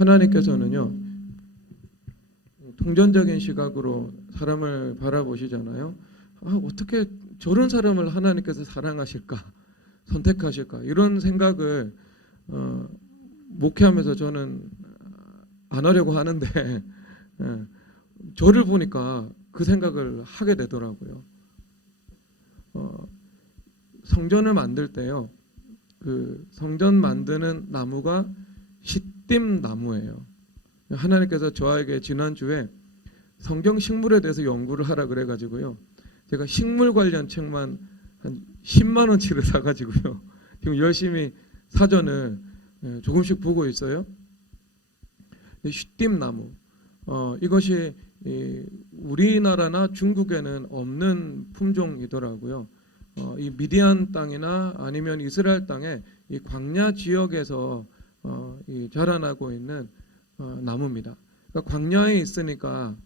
하나님께서는요, 동전적인 시각으로 사람을 바라보시잖아요. 어떻게 저런 사람을 하나님께서 사랑하실까, 선택하실까, 이런 생각을 목회하면서 저는 안 하려고 하는데 저를 보니까 그 생각을 하게 되더라고요. 성전을 만들 때요, 그 성전 만드는 나무가 시띠임 나무예요. 하나님께서 저에게 지난주에 성경 식물에 대해서 연구를 하라 그래가지고요, 제가 식물 관련 책만 한 10만 원치를 사가지고요, 지금 열심히 사전을 조금씩 보고 있어요. 시띠임 나무, 이것이 우리나라나 중국에는 없는 품종이더라고요. 이 미디안 땅이나 아니면 이스라엘 땅에 이 광야 지역에서 자라나고 있는 나무입니다. 그러니까 광야에 있으니까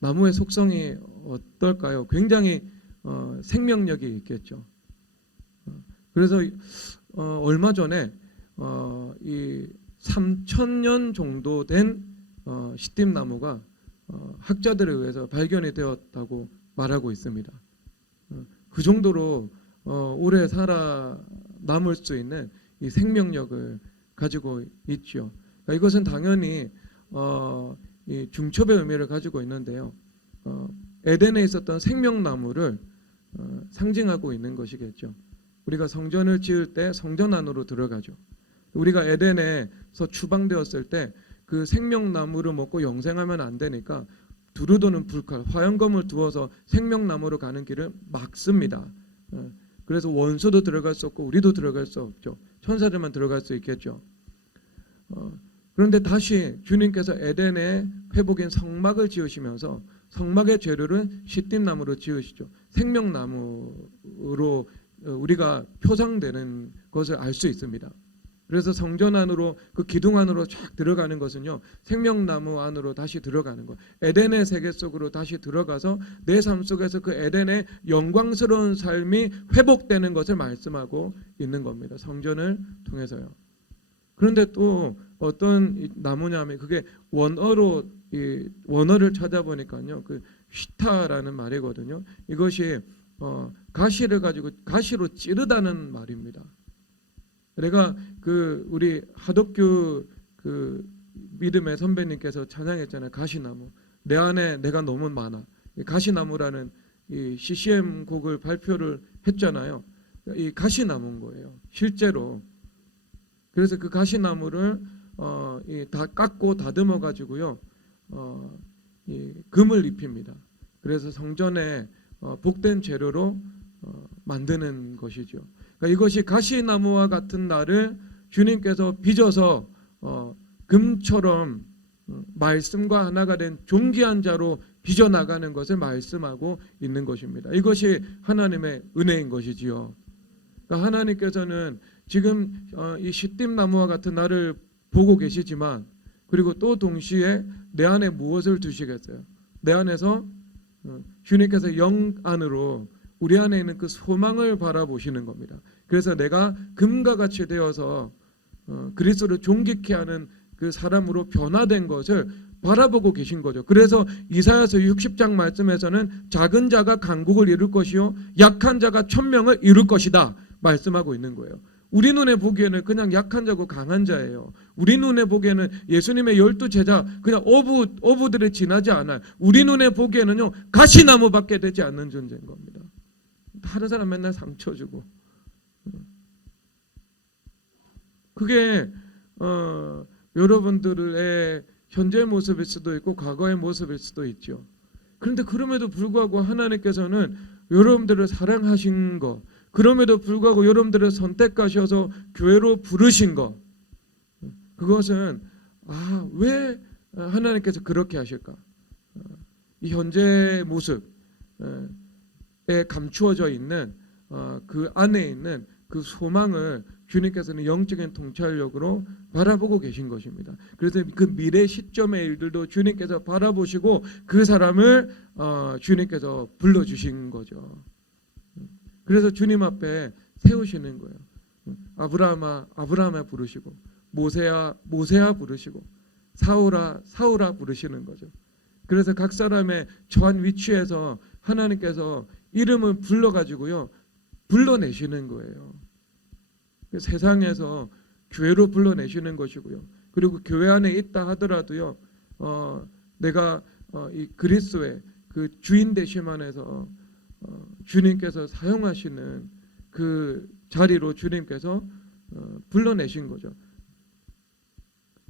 나무의 속성이 어떨까요? 굉장히 생명력이 있겠죠. 그래서 얼마 전에 이 3,000년 정도 된 시띠임 나무가 학자들에 의해서 발견이 되었다고 말하고 있습니다. 그 정도로 오래 살아남을 수 있는 이 생명력을 가지고 있죠. 그러니까 이것은 당연히 이 중첩의 의미를 가지고 있는데요, 에덴에 있었던 생명나무를 상징하고 있는 것이겠죠. 우리가 성전을 지을 때 성전 안으로 들어가죠. 우리가 에덴에서 추방되었을 때 그 생명나무를 먹고 영생하면 안 되니까 두루도는 불칼, 화영검을 두어서 생명나무로 가는 길을 막습니다. 그래서 원수도 들어갈 수 없고 우리도 들어갈 수 없죠. 천사들만 들어갈 수 있겠죠. 그런데 다시 주님께서 에덴에 회복인 성막을 지으시면서 성막의 재료를 시띠임 나무로 지으시죠. 생명나무로 우리가 표상되는 것을 알 수 있습니다. 그래서 성전 안으로, 그 기둥 안으로 쫙 들어가는 것은요, 생명나무 안으로 다시 들어가는 것, 에덴의 세계 속으로 다시 들어가서 내 삶 속에서 그 에덴의 영광스러운 삶이 회복되는 것을 말씀하고 있는 겁니다. 성전을 통해서요. 그런데 또 어떤 나무냐면, 그게 원어를 찾아보니까요, 그 휘타라는 말이거든요. 이것이 가시를 가지고 가시로 찌르다는 말입니다. 내가 우리 하덕규 믿음의 선배님께서 찬양했잖아요. 가시나무. 내 안에 내가 너무 많아. 가시나무라는 이 CCM 곡을 발표를 했잖아요. 이 가시나무인 거예요, 실제로. 그래서 그 가시나무를 다 깎고 다듬어 가지고요, 금을 입힙니다. 그래서 성전에 복된 재료로 만드는 것이죠. 그러니까 이것이 가시나무와 같은 나를 주님께서 빚어서 금처럼 말씀과 하나가 된 존귀한 자로 빚어나가는 것을 말씀하고 있는 것입니다. 이것이 하나님의 은혜인 것이지요. 그러니까 하나님께서는 지금 이 시띠임 나무와 같은 나를 보고 계시지만, 그리고 또 동시에 내 안에 무엇을 두시겠어요? 내 안에서 주님께서 영 안으로 우리 안에 있는 그 소망을 바라보시는 겁니다. 그래서 내가 금과 같이 되어서 그리스도를 존귀케 하는 그 사람으로 변화된 것을 바라보고 계신 거죠. 그래서 이사야서 60장 말씀에서는 작은 자가 강국을 이룰 것이요 약한 자가 천명을 이룰 것이다 말씀하고 있는 거예요. 우리 눈에 보기에는 그냥 약한 자고 강한 자예요. 우리 눈에 보기에는 예수님의 12제자 그냥 어부들이 지나지 않아요. 우리 눈에 보기에는요, 가시나무밖에 되지 않는 존재인 겁니다. 다른 사람 맨날 상처 주고. 그게 여러분들의 현재 모습일 수도 있고 과거의 모습일 수도 있죠. 그런데 그럼에도 불구하고 하나님께서는 여러분들을 사랑하신 것, 그럼에도 불구하고 여러분들을 선택하셔서 교회로 부르신 것, 그것은 왜 하나님께서 그렇게 하실까? 이 현재 모습에 감추어져 있는 그 안에 있는 그 소망을 주님께서는 영적인 통찰력으로 바라보고 계신 것입니다. 그래서 그 미래 시점의 일들도 주님께서 바라보시고 그 사람을 주님께서 불러주신 거죠. 그래서 주님 앞에 세우시는 거예요. 아브라함아, 아브라함아 부르시고, 모세야, 모세야 부르시고, 사울아 사울아 부르시는 거죠. 그래서 각 사람의 처한 위치에서 하나님께서 이름을 불러가지고요 불러내시는 거예요. 세상에서 교회로 불러내시는 것이고요. 그리고 교회 안에 있다 하더라도요 내가 이 그리스도의 그 주인 되심 안에서 주님께서 사용하시는 그 자리로 주님께서 불러내신 거죠.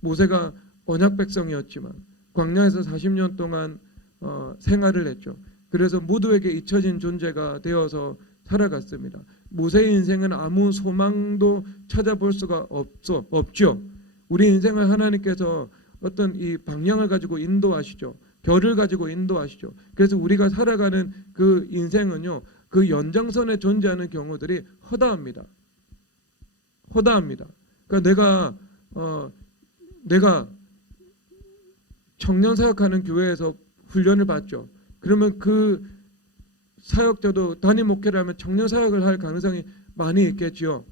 모세가 언약 백성이었지만 광야에서 40년 동안 생활을 했죠. 그래서 모두에게 잊혀진 존재가 되어서 살아갔습니다. 모세의 인생은 아무 소망도 찾아볼 수가 없죠. 우리 인생을 하나님께서 어떤 이 방향을 가지고 인도하시죠. 결을 가지고 인도하시죠. 그래서 우리가 살아가는 그 인생은요, 그 연장선에 존재하는 경우들이 허다합니다. 그러니까 내가 청년 사역하는 교회에서 훈련을 받죠. 그러면 그 사역자도 단임 목회라면 청년 사역을 할 가능성이 많이 있겠지요.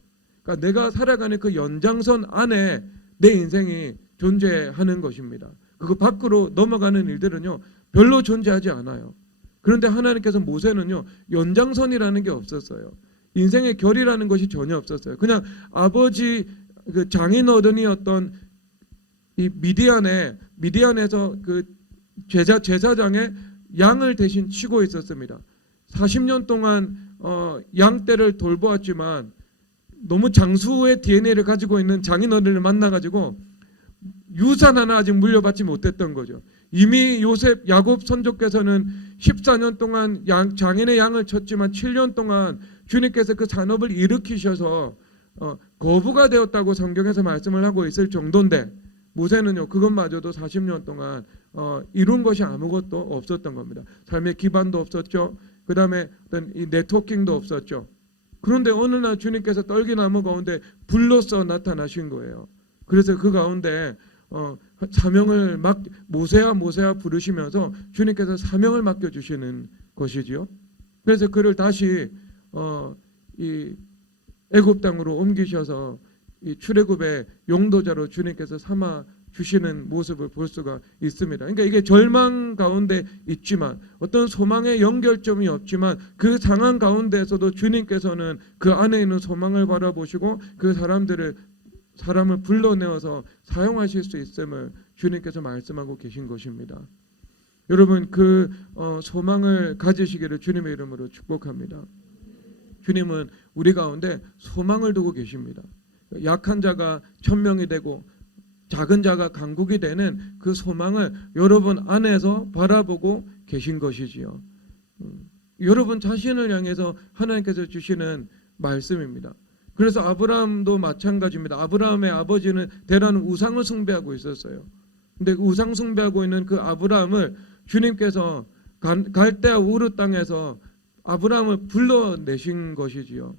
그러니까 내가 살아가는 그 연장선 안에 내 인생이 존재하는 것입니다. 그거 밖으로 넘어가는 일들은요 별로 존재하지 않아요. 그런데 하나님께서 모세는요 연장선이라는 게 없었어요. 인생의 결이라는 것이 전혀 없었어요. 그냥 아버지 그 장인 어른이었던 이 미디안에서 그 제사장의 양을 대신 치고 있었습니다. 40년 동안 양떼를 돌보았지만 너무 장수의 DNA를 가지고 있는 장인 어른을 만나가지고 유산 하나 아직 물려받지 못했던 거죠. 이미 야곱 선조께서는 14년 동안 장인의 양을 쳤지만 7년 동안 주님께서 그 산업을 일으키셔서 거부가 되었다고 성경에서 말씀을 하고 있을 정도인데 모세는요 그것마저도 40년 동안 이룬 것이 아무것도 없었던 겁니다. 삶의 기반도 없었죠. 그 다음에 어떤 이 네트워킹도 없었죠. 그런데 어느 날 주님께서 떨기나무 가운데 불로써 나타나신 거예요. 그래서 그 가운데 사명을 모세야 부르시면서 주님께서 사명을 맡겨주시는 것이지요. 그래서 그를 다시 이 애굽 땅으로 옮기셔서 이 출애굽의 용도자로 주님께서 삼아 주시는 모습을 볼 수가 있습니다. 그러니까 이게 절망 가운데 있지만 어떤 소망의 연결점이 없지만 그 상황 가운데에서도 주님께서는 그 안에 있는 소망을 바라보시고 그 사람을 불러내어서 사용하실 수 있음을 주님께서 말씀하고 계신 것입니다. 여러분 그 소망을 가지시기를 주님의 이름으로 축복합니다. 주님은 우리 가운데 소망을 두고 계십니다. 약한 자가 천명이 되고 작은 자가 강국이 되는 그 소망을 여러분 안에서 바라보고 계신 것이지요. 여러분 자신을 향해서 하나님께서 주시는 말씀입니다. 그래서 아브라함도 마찬가지입니다. 아브라함의 아버지는 대라는 우상을 숭배하고 있었어요. 근데 우상 숭배하고 있는 그 아브라함을 주님께서 갈대아 우르 땅에서 아브라함을 불러내신 것이지요.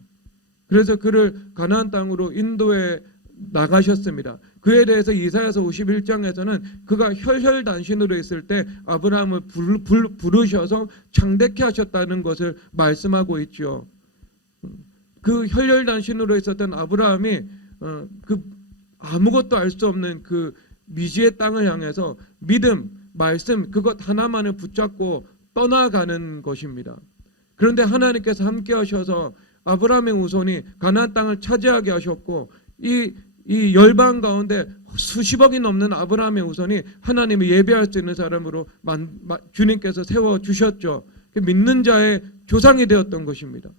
그래서 그를 가나안 땅으로 인도해 나가셨습니다. 그에 대해서 이사야서 51장에서는 그가 혈혈단신으로 있을 때 아브라함을 부르셔서 창대케 하셨다는 것을 말씀하고 있죠. 그 혈혈단신으로 있었던 아브라함이 그 아무것도 알 수 없는 그 미지의 땅을 향해서 믿음, 말씀 그것 하나만을 붙잡고 떠나가는 것입니다. 그런데 하나님께서 함께 하셔서 아브라함의 후손이 가나안 땅을 차지하게 하셨고 이 열방 가운데 수십억이 넘는 아브라함의 후손이 하나님을 예배할 수 있는 사람으로 주님께서 세워주셨죠. 믿는 자의 조상이 되었던 것입니다.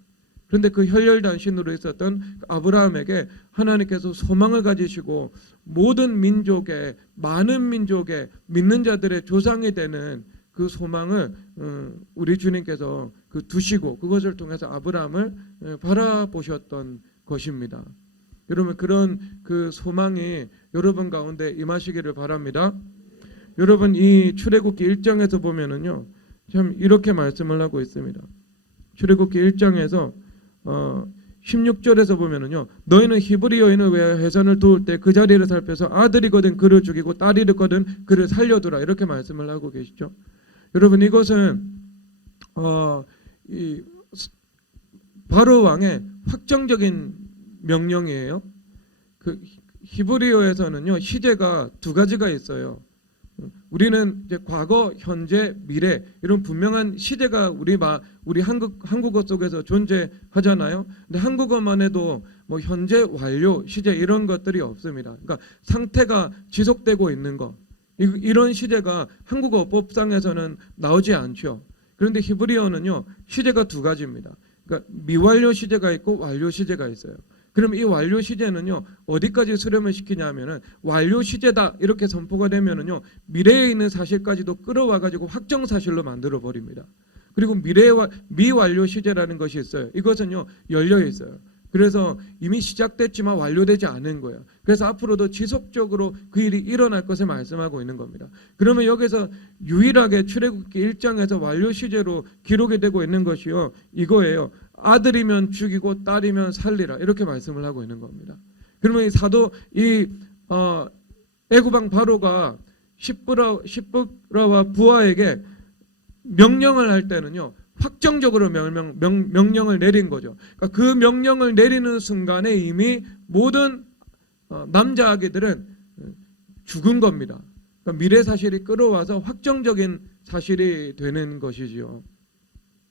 그런데 그 혈혈단신으로 있었던 아브라함에게 하나님께서 소망을 가지시고 모든 민족의 많은 민족의 믿는 자들의 조상이 되는 그 소망을 우리 주님께서 두시고 그것을 통해서 아브라함을 바라보셨던 것입니다. 여러분 그런 그 소망이 여러분 가운데 임하시기를 바랍니다. 여러분 이 출애굽기 1장에서 보면은요 참 이렇게 말씀을 하고 있습니다. 출애굽기 1장에서 16절에서 보면은요 너희는 히브리 여인을 위하여 해산을 도울 때 그 자리를 살펴서 아들이거든 그를 죽이고 딸이거든 그를 살려두라 이렇게 말씀을 하고 계시죠. 여러분 이것은 이 바로 왕의 확정적인 명령이에요. 그 히브리어에서는요 시제가 두 가지가 있어요. 우리는 이제 과거, 현재, 미래 이런 분명한 시제가 우리 한국어 속에서 존재하잖아요. 근데 한국어만 해도 뭐 현재, 완료, 시제 이런 것들이 없습니다. 그러니까 상태가 지속되고 있는 거 이런 시제가 한국어법상에서는 나오지 않죠. 그런데 히브리어는요 시제가 두 가지입니다. 그러니까 미완료 시제가 있고 완료 시제가 있어요. 그럼 이 완료 시제는요 어디까지 수렴을 시키냐면은 완료 시제다 이렇게 선포가 되면은요 미래에 있는 사실까지도 끌어와 가지고 확정 사실로 만들어 버립니다. 그리고 미완료 시제라는 것이 있어요. 이것은요 열려 있어요. 그래서 이미 시작됐지만 완료되지 않은 거예요. 그래서 앞으로도 지속적으로 그 일이 일어날 것을 말씀하고 있는 겁니다. 그러면 여기서 유일하게 출애굽기 1장에서 완료 시제로 기록이 되고 있는 것이요 이거예요. 아들이면 죽이고 딸이면 살리라 이렇게 말씀을 하고 있는 겁니다. 그러면 애굽왕 바로가 십브라와 부하에게 명령을 할 때는요 확정적으로 명령을 내린 거죠. 그러니까 그 명령을 내리는 순간에 이미 모든 남자 아기들은 죽은 겁니다. 그러니까 미래 사실이 끌어와서 확정적인 사실이 되는 것이지요.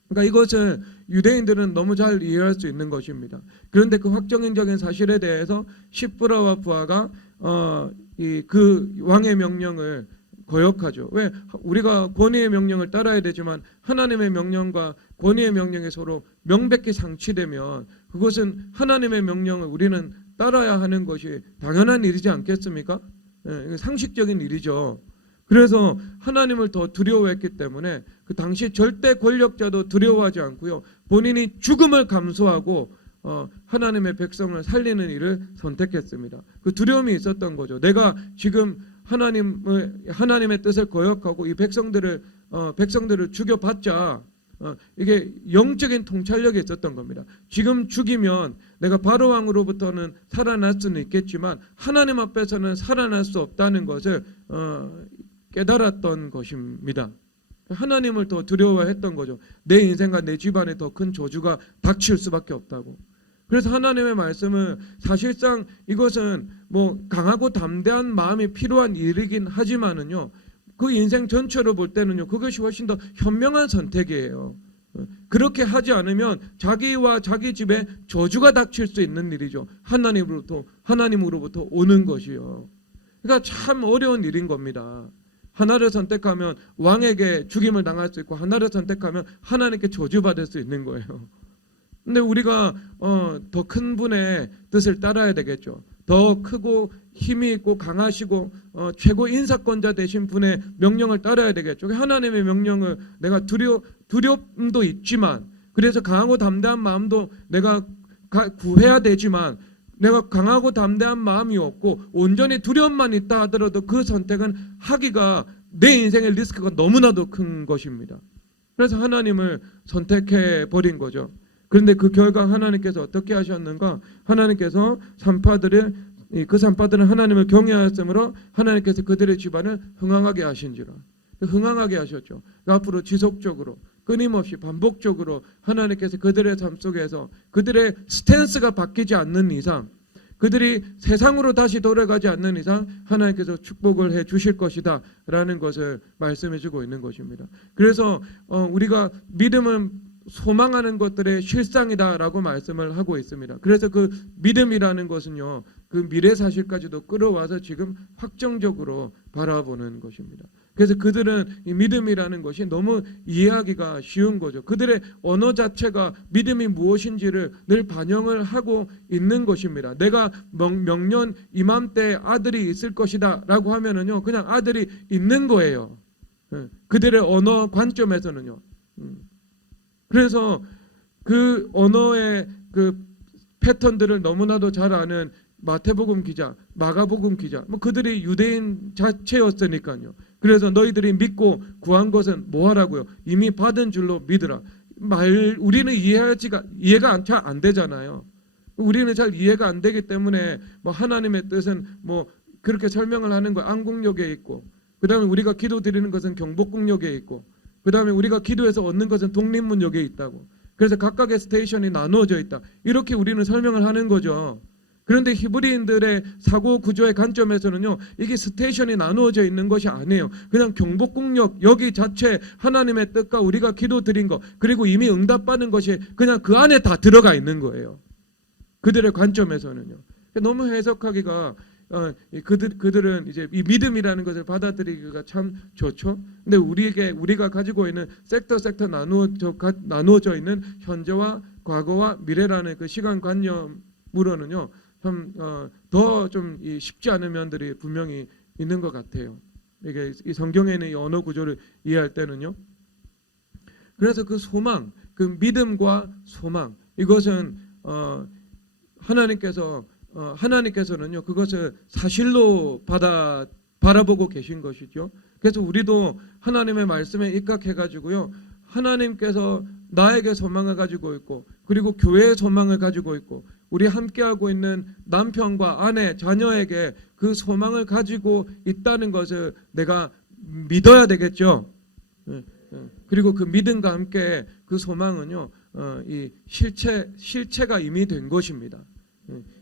그러니까 이것을 유대인들은 너무 잘 이해할 수 있는 것입니다. 그런데 그 확정적인 사실에 대해서 십브라와 부하가 그 왕의 명령을 거역하죠. 왜? 우리가 권위의 명령을 따라야 되지만 하나님의 명령과 권위의 명령이 서로 명백히 상치되면 그것은 하나님의 명령을 우리는 따라야 하는 것이 당연한 일이지 않겠습니까? 상식적인 일이죠. 그래서 하나님을 더 두려워했기 때문에 그 당시 절대 권력자도 두려워하지 않고요. 본인이 죽음을 감수하고 하나님의 백성을 살리는 일을 선택했습니다. 그 두려움이 있었던 거죠. 내가 지금 하나님의 뜻을 거역하고 이 백성들을 죽여봤자 이게 영적인 통찰력이 있었던 겁니다. 지금 죽이면 내가 바로 왕으로부터는 살아날 수는 있겠지만 하나님 앞에서는 살아날 수 없다는 것을 깨달았던 것입니다. 하나님을 더 두려워했던 거죠. 내 인생과 내 집안에 더 큰 저주가 닥칠 수밖에 없다고. 그래서 하나님의 말씀은 사실상 이것은 뭐 강하고 담대한 마음이 필요한 일이긴 하지만은요. 그 인생 전체로 볼 때는요. 그것이 훨씬 더 현명한 선택이에요. 그렇게 하지 않으면 자기와 자기 집에 저주가 닥칠 수 있는 일이죠. 하나님으로부터 오는 것이요. 그러니까 참 어려운 일인 겁니다. 하나를 선택하면 왕에게 죽임을 당할 수 있고 하나를 선택하면 하나님께 저주받을 수 있는 거예요. 근데 우리가 더 큰 분의 뜻을 따라야 되겠죠. 더 크고 힘이 있고 강하시고 최고 인사권자 되신 분의 명령을 따라야 되겠죠. 하나님의 명령을 내가 두려움도 있지만 그래서 강하고 담대한 마음도 내가 구해야 되지만 내가 강하고 담대한 마음이 없고 온전히 두려움만 있다 하더라도 그 선택은 하기가 내 인생의 리스크가 너무나도 큰 것입니다. 그래서 하나님을 선택해 버린 거죠. 그런데 그 결과 하나님께서 어떻게 하셨는가? 하나님께서 그 산파들은 하나님을 경외하였으므로 하나님께서 그들의 집안을 흥왕하게 하신지라. 흥왕하게 하셨죠. 앞으로 지속적으로 끊임없이 반복적으로 하나님께서 그들의 삶 속에서 그들의 스탠스가 바뀌지 않는 이상 그들이 세상으로 다시 돌아가지 않는 이상 하나님께서 축복을 해 주실 것이다 라는 것을 말씀해 주고 있는 것입니다. 그래서 우리가 믿음은 소망하는 것들의 실상이다라고 말씀을 하고 있습니다. 그래서 그 믿음이라는 것은요, 그 미래 사실까지도 끌어와서 지금 확정적으로 바라보는 것입니다. 그래서 그들은 이 믿음이라는 것이 너무 이해하기가 쉬운 거죠. 그들의 언어 자체가 믿음이 무엇인지를 늘 반영을 하고 있는 것입니다. 내가 명년 이맘때 아들이 있을 것이다라고 하면은요, 그냥 아들이 있는 거예요. 그들의 언어 관점에서는요. 그래서 그 언어의 그 패턴들을 너무나도 잘 아는 마태복음 기자, 마가복음 기자, 뭐 그들이 유대인 자체였으니까요. 그래서 너희들이 믿고 구한 것은 뭐하라고요? 이미 받은 줄로 믿으라. 우리는 이해가 잘 안 되잖아요. 우리는 잘 이해가 안 되기 때문에 뭐 하나님의 뜻은 뭐 그렇게 설명을 하는 거 안국역에 있고, 그 다음에 우리가 기도 드리는 것은 경복궁역에 있고, 그 다음에 우리가 기도해서 얻는 것은 독립문역에 있다고. 그래서 각각의 스테이션이 나누어져 있다. 이렇게 우리는 설명을 하는 거죠. 그런데 히브리인들의 사고 구조의 관점에서는요, 이게 스테이션이 나누어져 있는 것이 아니에요. 그냥 경복궁역 여기 자체 하나님의 뜻과 우리가 기도드린 것, 그리고 이미 응답받은 것이 그냥 그 안에 다 들어가 있는 거예요. 그들의 관점에서는요. 너무 해석하기가 그들은 이제 이 믿음이라는 것을 받아들이기가 참 좋죠. 근데 우리가 가지고 있는 섹터 나누어져 있는 현재와 과거와 미래라는 그 시간관념으로는요, 참 더 좀 쉽지 않은 면들이 분명히 있는 것 같아요. 이게 이 성경에 있는 이 언어 구조를 이해할 때는요. 그래서 그 소망, 그 믿음과 소망, 이것은 하나님께서는요, 그것을 사실로 바라보고 계신 것이죠. 그래서 우리도 하나님의 말씀에 입각해가지고요, 하나님께서 나에게 소망을 가지고 있고, 그리고 교회의 소망을 가지고 있고, 우리 함께하고 있는 남편과 아내, 자녀에게 그 소망을 가지고 있다는 것을 내가 믿어야 되겠죠. 그리고 그 믿음과 함께 그 소망은요, 이 실체가 이미 된 것입니다.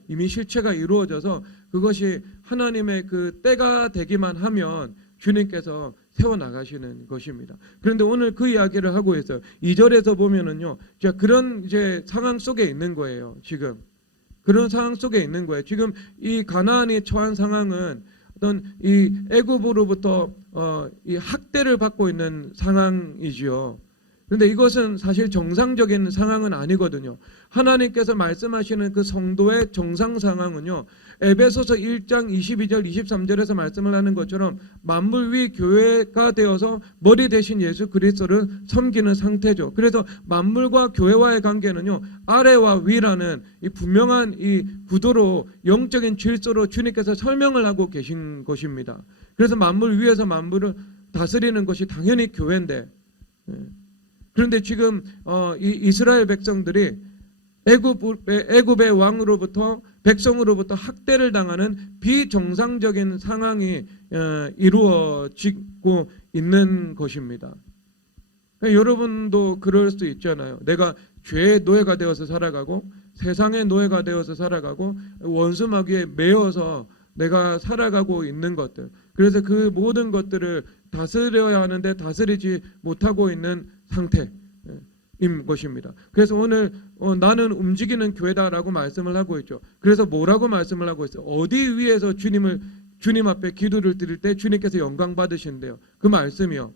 이미 실체가 이루어져서 그것이 하나님의 그 때가 되기만 하면 주님께서 세워나가시는 것입니다. 그런데 오늘 그 이야기를 하고 있어요. 2절에서 보면은요, 그런 이제 상황 속에 있는 거예요. 지금 그런 상황 속에 있는 거예요. 지금 이 가나안이 처한 상황은 어떤 이 애굽으로부터 이 학대를 받고 있는 상황이지요. 그런데 이것은 사실 정상적인 상황은 아니거든요. 하나님께서 말씀하시는 그 성도의 정상 상황은요, 에베소서 1장 22절 23절에서 말씀을 하는 것처럼 만물 위 교회가 되어서 머리 대신 예수 그리스도를 섬기는 상태죠. 그래서 만물과 교회와의 관계는요, 아래와 위라는 이 분명한 이 구도로, 영적인 질서로 주님께서 설명을 하고 계신 것입니다. 그래서 만물 위에서 만물을 다스리는 것이 당연히 교회인데, 그런데 지금 이 이스라엘 백성들이 애굽의 왕으로부터, 백성으로부터 학대를 당하는 비정상적인 상황이 이루어지고 있는 것입니다. 여러분도 그럴 수 있잖아요. 내가 죄의 노예가 되어서 살아가고, 세상의 노예가 되어서 살아가고, 원수 마귀에 매여서 내가 살아가고 있는 것들, 그래서 그 모든 것들을 다스려야 하는데 다스리지 못하고 있는 상태인 것입니다. 그래서 오늘 나는 움직이는 교회다라고 말씀을 하고 있죠. 그래서 뭐라고 말씀을 하고 있어요? 어디 위에서 주님 앞에 기도를 드릴 때 주님께서 영광 받으신대요. 그 말씀이요.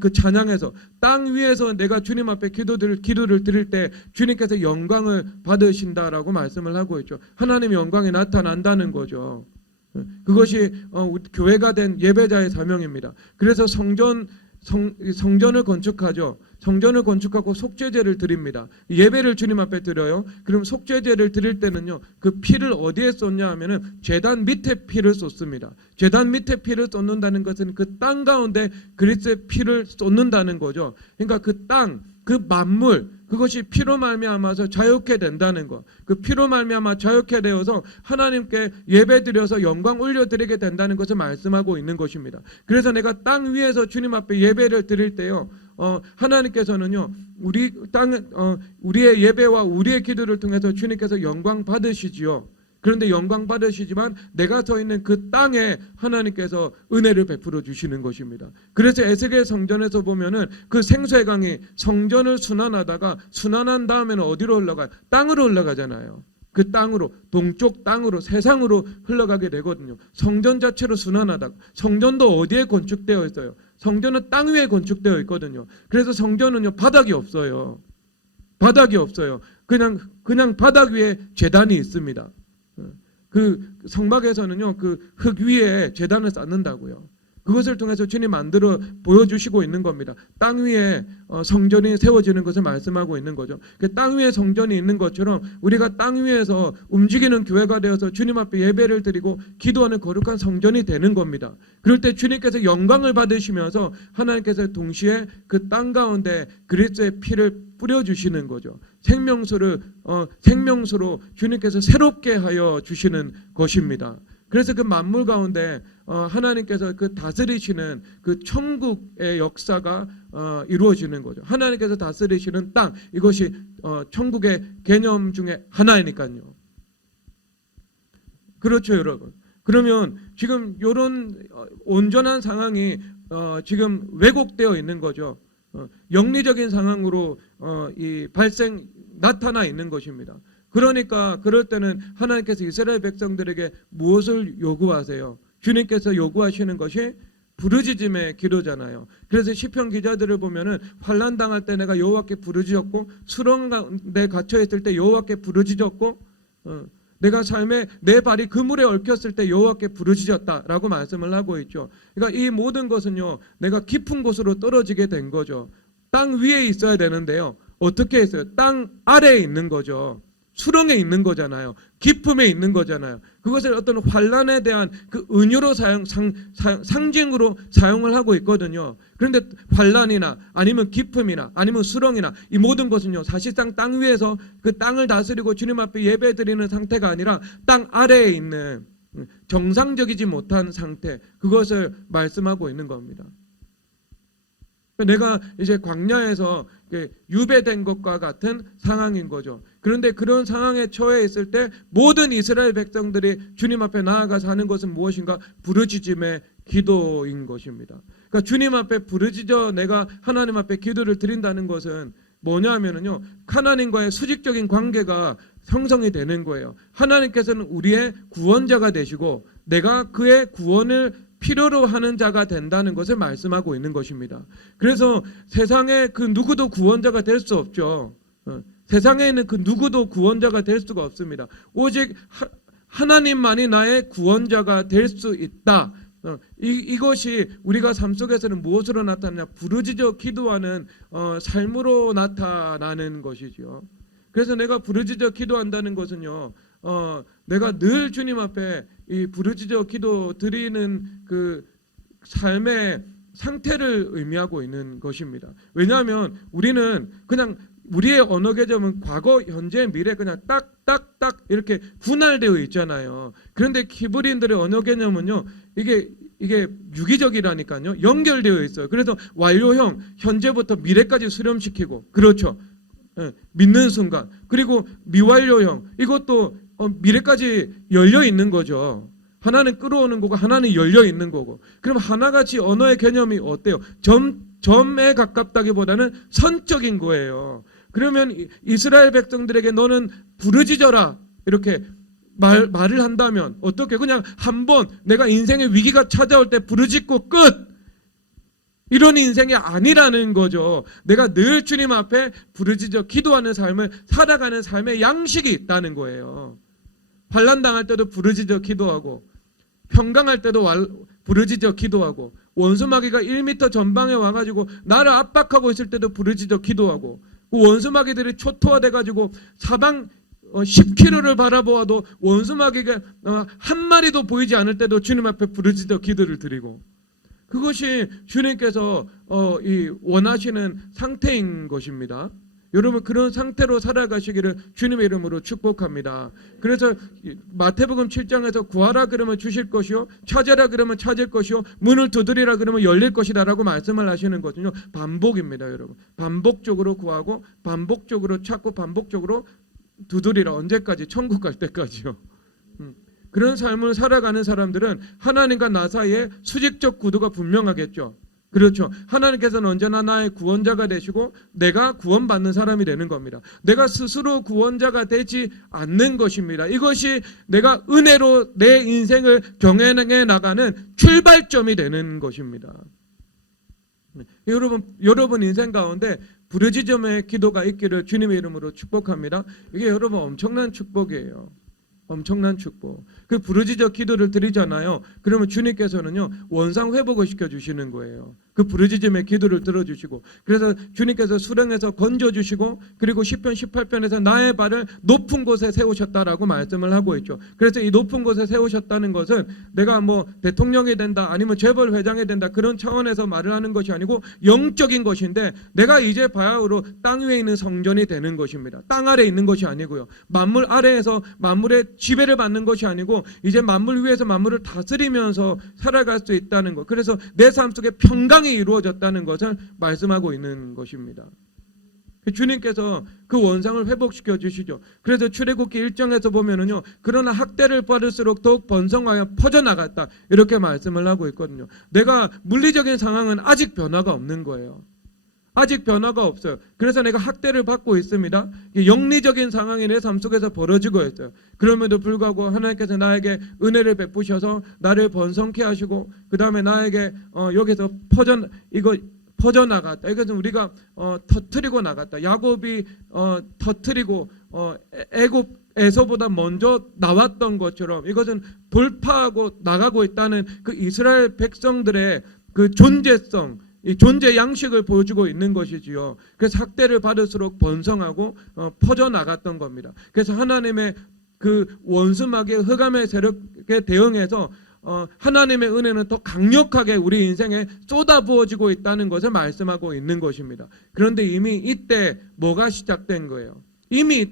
그 찬양에서 땅 위에서 내가 주님 앞에 기도를 드릴 때 주님께서 영광을 받으신다라고 말씀을 하고 있죠. 하나님의 영광이 나타난다는 거죠. 그것이 교회가 된 예배자의 사명입니다. 그래서 성전을 건축하죠. 성전을 건축하고 속죄제를 드립니다. 예배를 주님 앞에 드려요. 그럼 속죄제를 드릴 때는요, 그 피를 어디에 쏟냐 하면은 제단 밑에 피를 쏟습니다. 제단 밑에 피를 쏟는다는 것은 그 땅 가운데 그리스도의 피를 쏟는다는 거죠. 그러니까 그 땅, 그 만물, 그것이 피로 말미암아서 자유케 된다는 것. 그 피로 말미암아 자유케 되어서 하나님께 예배드려서 영광 올려드리게 된다는 것을 말씀하고 있는 것입니다. 그래서 내가 땅 위에서 주님 앞에 예배를 드릴 때요, 하나님께서는요, 우리의 예배와 우리의 기도를 통해서 주님께서 영광 받으시지요. 그런데 영광 받으시지만 내가 서 있는 그 땅에 하나님께서 은혜를 베풀어 주시는 것입니다. 그래서 에스겔 성전에서 보면은 그 생수의 강이 성전을 순환하다가 순환한 다음에는 어디로 흘러가요? 땅으로 흘러가잖아요. 그 땅으로, 동쪽 땅으로, 세상으로 흘러가게 되거든요. 성전 자체로 순환하다가, 성전도 어디에 건축되어 있어요? 성전은 땅 위에 건축되어 있거든요. 그래서 성전은요, 바닥이 없어요. 바닥이 없어요. 그냥 바닥 위에 제단이 있습니다. 그 성막에서는요, 그 흙 위에 제단을 쌓는다고요. 그것을 통해서 주님 만들어 보여주시고 있는 겁니다. 땅 위에 성전이 세워지는 것을 말씀하고 있는 거죠. 그 땅 위에 성전이 있는 것처럼 우리가 땅 위에서 움직이는 교회가 되어서 주님 앞에 예배를 드리고 기도하는 거룩한 성전이 되는 겁니다. 그럴 때 주님께서 영광을 받으시면서 하나님께서 동시에 그 땅 가운데 그리스도의 피를 뿌려주시는 거죠. 생명수로 주님께서 새롭게 하여 주시는 것입니다. 그래서 그 만물 가운데 하나님께서 그 다스리시는 그 천국의 역사가 이루어지는 거죠. 하나님께서 다스리시는 땅, 이것이 천국의 개념 중에 하나이니까요. 그렇죠, 여러분. 그러면 지금 이런 온전한 상황이 지금 왜곡되어 있는 거죠. 영리적인 상황으로 나타나 있는 것입니다. 그러니까 그럴 때는 하나님께서 이스라엘 백성들에게 무엇을 요구하세요? 주님께서 요구하시는 것이 부르짖음의 기도잖아요. 그래서 시편 기자들을 보면은 환난 당할 때 내가 여호와께 부르짖었고 수렁 가운데 갇혀 있을 때 여호와께 부르짖었고 내가 삶에 내 발이 그물에 얽혔을 때 여호와께 부르짖었다라고 말씀을 하고 있죠. 그러니까 이 모든 것은요, 내가 깊은 곳으로 떨어지게 된 거죠. 땅 위에 있어야 되는데요, 어떻게 했어요? 땅 아래에 있는 거죠. 수렁에 있는 거잖아요. 깊음에 있는 거잖아요. 그것을 어떤 환난에 대한 그 은유로 상징으로 사용을 하고 있거든요. 그런데 환난이나 아니면 깊음이나 아니면 수렁이나 이 모든 것은요, 사실상 땅 위에서 그 땅을 다스리고 주님 앞에 예배드리는 상태가 아니라 땅 아래에 있는 정상적이지 못한 상태, 그것을 말씀하고 있는 겁니다. 내가 이제 광야에서 유배된 것과 같은 상황인 거죠. 그런데 그런 상황에 처해 있을 때 모든 이스라엘 백성들이 주님 앞에 나아가서 하는 것은 무엇인가? 부르짖음의 기도인 것입니다. 그러니까 주님 앞에 부르짖어 내가 하나님 앞에 기도를 드린다는 것은 뭐냐 하면은요, 하나님과의 수직적인 관계가 형성이 되는 거예요. 하나님께서는 우리의 구원자가 되시고 내가 그의 구원을 필요로 하는 자가 된다는 것을 말씀하고 있는 것입니다. 그래서 세상에 그 누구도 구원자가 될 수 없죠. 세상에 있는 그 누구도 구원자가 될 수가 없습니다. 오직 하나님만이 나의 구원자가 될 수 있다. 이것이 우리가 삶 속에서는 무엇으로 나타나냐? 부르짖어 기도하는 삶으로 나타나는 것이죠. 그래서 내가 부르짖어 기도한다는 것은요, 내가 늘 주님 앞에 이 부르짖어 기도 드리는 그 삶의 상태를 의미하고 있는 것입니다. 왜냐하면 우리는 그냥 우리의 언어 개념은 과거, 현재, 미래 그냥 딱딱딱 이렇게 분할되어 있잖아요. 그런데 히브리인들의 언어 개념은요, 이게 유기적이라니까요. 연결되어 있어요. 그래서 완료형, 현재부터 미래까지 수렴시키고, 그렇죠. 믿는 순간. 그리고 미완료형, 이것도 미래까지 열려 있는 거죠. 하나는 끌어오는 거고 하나는 열려 있는 거고. 그럼 하나같이 언어의 개념이 어때요? 점에 가깝다기보다는 선적인 거예요. 그러면 이스라엘 백성들에게 너는 부르짖어라 이렇게 말을 한다면 어떻게? 그냥 한번 내가 인생의 위기가 찾아올 때 부르짖고 끝! 이런 인생이 아니라는 거죠. 내가 늘 주님 앞에 부르짖어 기도하는 삶을 살아가는 삶의 양식이 있다는 거예요. 환난 당할 때도 부르짖어 기도하고, 평강할 때도 부르짖어 기도하고, 원수마귀가 1m 전방에 와가지고 나를 압박하고 있을 때도 부르짖어 기도하고, 그 원수마귀들이 초토화돼가지고 사방 10km를 바라보아도 원수마귀가 한 마리도 보이지 않을 때도 주님 앞에 부르짖어 기도를 드리고, 그것이 주님께서 원하시는 상태인 것입니다. 여러분, 그런 상태로 살아가시기를 주님의 이름으로 축복합니다. 그래서 마태복음 7장에서 구하라 그러면 주실 것이요, 찾으라 그러면 찾을 것이요, 문을 두드리라 그러면 열릴 것이다 라고 말씀을 하시는 거거든요. 반복입니다, 여러분. 반복적으로 구하고 반복적으로 찾고 반복적으로 두드리라. 언제까지? 천국 갈 때까지요. 그런 삶을 살아가는 사람들은 하나님과 나 사이에 수직적 구도가 분명하겠죠. 그렇죠. 하나님께서는 언제나 나의 구원자가 되시고 내가 구원받는 사람이 되는 겁니다. 내가 스스로 구원자가 되지 않는 것입니다. 이것이 내가 은혜로 내 인생을 경영해 나가는 출발점이 되는 것입니다. 여러분 인생 가운데 부르짖음의 기도가 있기를 주님의 이름으로 축복합니다. 이게 여러분 엄청난 축복이에요. 엄청난 축복. 그 부르짖어 기도를 드리잖아요. 그러면 주님께서는요, 원상 회복을 시켜주시는 거예요. 그 부르짖음의 기도를 들어주시고, 그래서 주님께서 수렁에서 건져주시고, 그리고 시편 18편에서 나의 발을 높은 곳에 세우셨다라고 말씀을 하고 있죠. 그래서 이 높은 곳에 세우셨다는 것은 내가 뭐 대통령이 된다, 아니면 재벌 회장이 된다, 그런 차원에서 말을 하는 것이 아니고 영적인 것인데, 내가 이제 바야흐로 땅 위에 있는 성전이 되는 것입니다. 땅 아래에 있는 것이 아니고요. 만물 아래에서 만물의 지배를 받는 것이 아니고 이제 만물 위에서 만물을 다스리면서 살아갈 수 있다는 것. 그래서 내 삶 속에 평강이 이루어졌다는 것을 말씀하고 있는 것입니다. 주님께서 그 원상을 회복시켜 주시죠. 그래서 출애굽기 1장에서 보면은요, 그러나 학대를 받을수록 더욱 번성하여 퍼져나갔다, 이렇게 말씀을 하고 있거든요. 내가 물리적인 상황은 아직 변화가 없는 거예요. 아직 변화가 없어요. 그래서 내가 학대를 받고 있습니다. 영리적인 상황이 내 삶 속에서 벌어지고 있어요. 그럼에도 불구하고 하나님께서 나에게 은혜를 베푸셔서 나를 번성케 하시고, 그 다음에 나에게 여기서 퍼져나갔다. 이것은 우리가 터뜨리고 나갔다. 야곱이 터뜨리고 애굽에서보다 먼저 나왔던 것처럼 이것은 돌파하고 나가고 있다는 그 이스라엘 백성들의 그 존재성, 이 존재 양식을 보여주고 있는 것이지요. 그래서 학대를 받을수록 번성하고 퍼져나갔던 겁니다. 그래서 하나님의 그 원수마귀의 흑암의 세력에 대응해서 하나님의 은혜는 더 강력하게 우리 인생에 쏟아부어지고 있다는 것을 말씀하고 있는 것입니다. 그런데 이미 이때 뭐가 시작된 거예요? 이미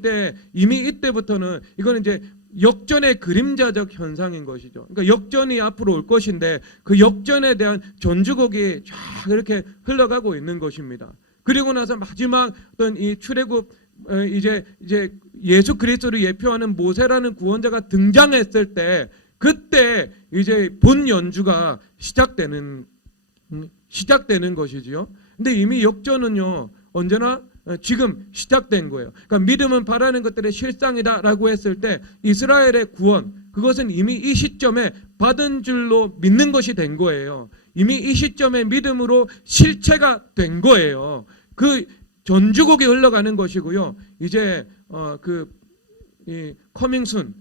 이때부터는 이거는 이제 역전의 그림자적 현상인 것이죠. 그러니까 역전이 앞으로 올 것인데 그 역전에 대한 전주곡이 쫙 이렇게 흘러가고 있는 것입니다. 그리고 나서 마지막 어떤 이 출애굽, 이제 예수 그리스도를 예표하는 모세라는 구원자가 등장했을 때, 그때 이제 본 연주가 시작되는 것이지요. 근데 이미 역전은요, 언제나 지금 시작된 거예요. 그러니까 믿음은 바라는 것들의 실상이다라고 했을 때 이스라엘의 구원, 그것은 이미 이 시점에 받은 줄로 믿는 것이 된 거예요. 이미 이 시점에 믿음으로 실체가 된 거예요. 그 전주곡이 흘러가는 것이고요. 이제 이 커밍순,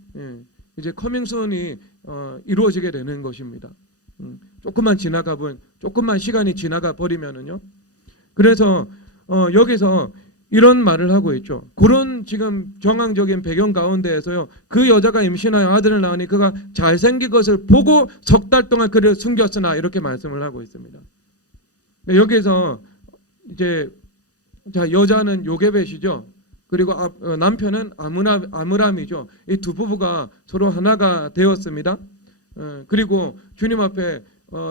이제 커밍순이 이루어지게 되는 것입니다. 조금만 시간이 지나가 버리면은요. 그래서 여기서 이런 말을 하고 있죠. 그런 지금 정황적인 배경 가운데에서요, 그 여자가 임신하여 아들을 낳으니 그가 잘생긴 것을 보고 석 달 동안 그를 숨겼으나, 이렇게 말씀을 하고 있습니다. 여기서 이제 여자는 요게벳이죠. 그리고 남편은 아므람이죠. 이 두 부부가 서로 하나가 되었습니다. 그리고 주님 앞에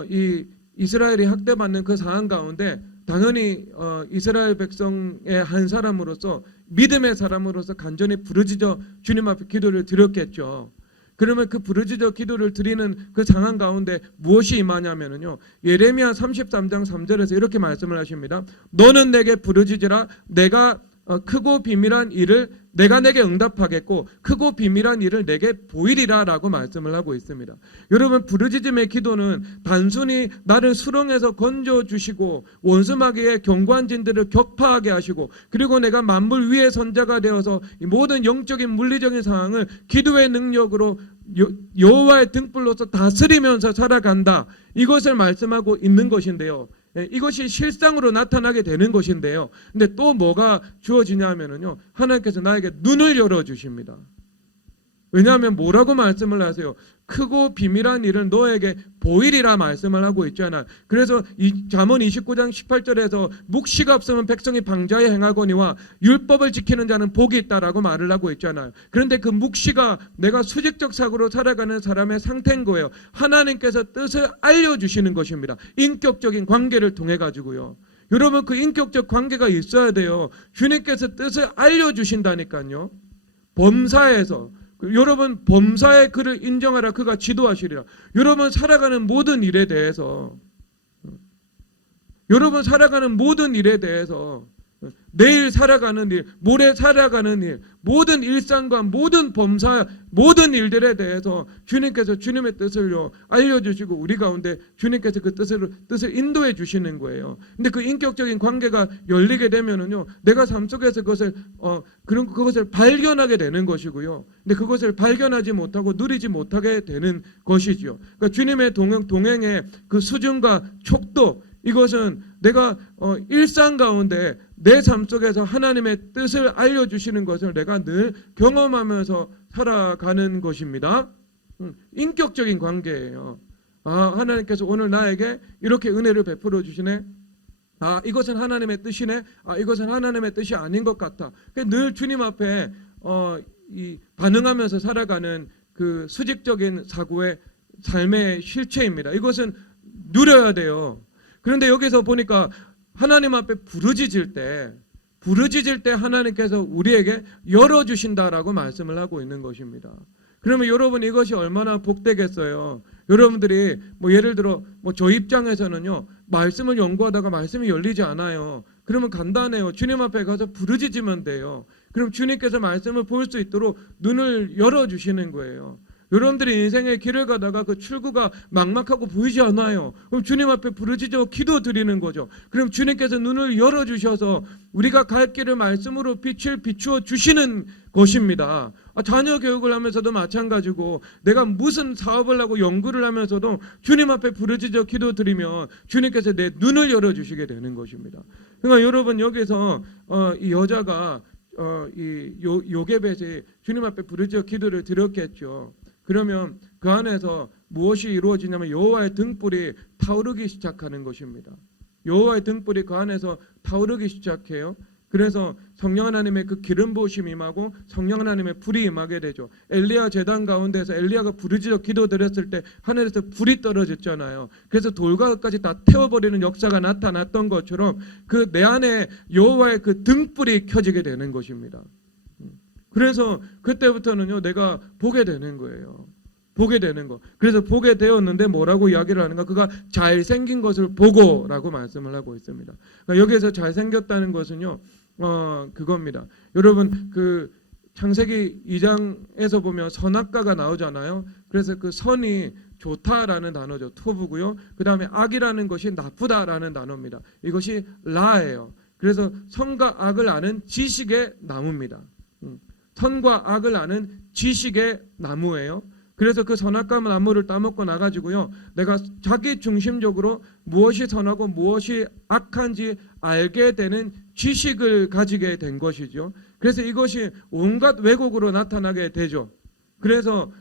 이 이스라엘이 학대받는 그 상황 가운데 당연히 이스라엘 백성의 한 사람으로서, 믿음의 사람으로서 간절히 부르짖어 주님 앞에 기도를 드렸겠죠. 그러면 그 부르짖어 기도를 드리는 그 상황 가운데 무엇이 임하냐면요, 예레미야 33장 3절에서 이렇게 말씀을 하십니다. 너는 내게 부르짖으라. 내가 크고 비밀한 일을 내가 내게 응답하겠고 크고 비밀한 일을 내게 보이리라 라고 말씀을 하고 있습니다. 여러분, 부르짖음의 기도는 단순히 나를 수렁에서 건져주시고 원수마귀의 견고한 진들을 격파하게 하시고, 그리고 내가 만물 위의 선자가 되어서 이 모든 영적인 물리적인 상황을 기도의 능력으로 여호와의 등불로서 다스리면서 살아간다, 이것을 말씀하고 있는 것인데요. 이것이 실상으로 나타나게 되는 것인데요. 근데 또 뭐가 주어지냐면요, 하나님께서 나에게 눈을 열어주십니다. 왜냐하면 뭐라고 말씀을 하세요? 크고 비밀한 일을 너에게 보이리라 말씀을 하고 있잖아요. 그래서 이 잠언 29장 18절에서 묵시가 없으면 백성이 방자에 행하거니와 율법을 지키는 자는 복이 있다라고 말을 하고 있잖아요. 그런데 그 묵시가 내가 수직적 사고로 살아가는 사람의 상태인 거예요. 하나님께서 뜻을 알려주시는 것입니다. 인격적인 관계를 통해 가지고요. 여러분, 그 인격적 관계가 있어야 돼요. 주님께서 뜻을 알려주신다니까요. 범사에서, 여러분, 범사의 그를 인정하라. 그가 지도하시리라. 여러분 살아가는 모든 일에 대해서, 내일 살아가는 일, 모레 살아가는 일, 모든 일상과 모든 범사, 모든 일들에 대해서 주님께서 주님의 뜻을요 알려주시고 우리 가운데 주님께서 그 뜻을 인도해 주시는 거예요. 근데 그 인격적인 관계가 열리게 되면은요, 내가 삶 속에서 그것을 발견하게 되는 것이고요. 근데 그것을 발견하지 못하고 누리지 못하게 되는 것이지요. 그러니까 주님의 동행의 그 수준과 촉도, 이것은 내가 일상 가운데 내 삶 속에서 하나님의 뜻을 알려주시는 것을 내가 늘 경험하면서 살아가는 것입니다. 인격적인 관계예요. 하나님께서 오늘 나에게 이렇게 은혜를 베풀어 주시네. 이것은 하나님의 뜻이네. 이것은 하나님의 뜻이 아닌 것 같아. 늘 주님 앞에 반응하면서 살아가는 그 수직적인 사고의 삶의 실체입니다. 이것은 누려야 돼요. 그런데 여기서 보니까 하나님 앞에 부르짖을 때 부르짖을 때 하나님께서 우리에게 열어주신다라고 말씀을 하고 있는 것입니다. 그러면 여러분 이것이 얼마나 복되겠어요. 여러분들이 뭐 예를 들어 뭐 저 입장에서는요, 말씀을 연구하다가 말씀이 열리지 않아요. 그러면 간단해요. 주님 앞에 가서 부르짖으면 돼요. 그럼 주님께서 말씀을 볼 수 있도록 눈을 열어주시는 거예요. 여러분들이 인생의 길을 가다가 그 출구가 막막하고 보이지 않아요. 그럼 주님 앞에 부르짖어 기도 드리는 거죠. 그럼 주님께서 눈을 열어주셔서 우리가 갈 길을 말씀으로 빛을 비추어 주시는 것입니다. 자녀 교육을 하면서도 마찬가지고, 내가 무슨 사업을 하고 연구를 하면서도 주님 앞에 부르짖어 기도 드리면 주님께서 내 눈을 열어주시게 되는 것입니다. 그러니까 여러분 여기서 이 여자가 이 요게벳이 주님 앞에 부르짖어 기도를 드렸겠죠. 그러면 그 안에서 무엇이 이루어지냐면 여호와의 등불이 타오르기 시작하는 것입니다. 여호와의 등불이 그 안에서 타오르기 시작해요. 그래서 성령 하나님의 그 기름 부으심이 임하고 성령 하나님의 불이 임하게 되죠. 엘리야 제단 가운데서 엘리야가 부르짖어 기도드렸을 때 하늘에서 불이 떨어졌잖아요. 그래서 돌과까지 다 태워버리는 역사가 나타났던 것처럼 그 내 안에 여호와의 그 등불이 켜지게 되는 것입니다. 그래서 그때부터는요, 내가 보게 되는 거예요. 보게 되는 거. 그래서 보게 되었는데 뭐라고 이야기를 하는가? 그가 잘생긴 것을 보고라고 말씀을 하고 있습니다. 그러니까 여기에서 잘생겼다는 것은요, 그겁니다. 여러분 그 창세기 2장에서 보면 선악과가 나오잖아요. 그래서 그 선이 좋다라는 단어죠. 토부고요. 그 다음에 악이라는 것이 나쁘다라는 단어입니다. 이것이 라예요. 그래서 선과 악을 아는 지식의 나무입니다. 선과 악을 아는 지식의 나무예요. 그래서 그 선악과 나무를 따먹고 나가지고요, 내가 자기 중심적으로 무엇이 선하고 무엇이 악한지 알게 되는 지식을 가지게 된 것이죠. 그래서 이것이 온갖 왜곡으로 나타나게 되죠. 그래서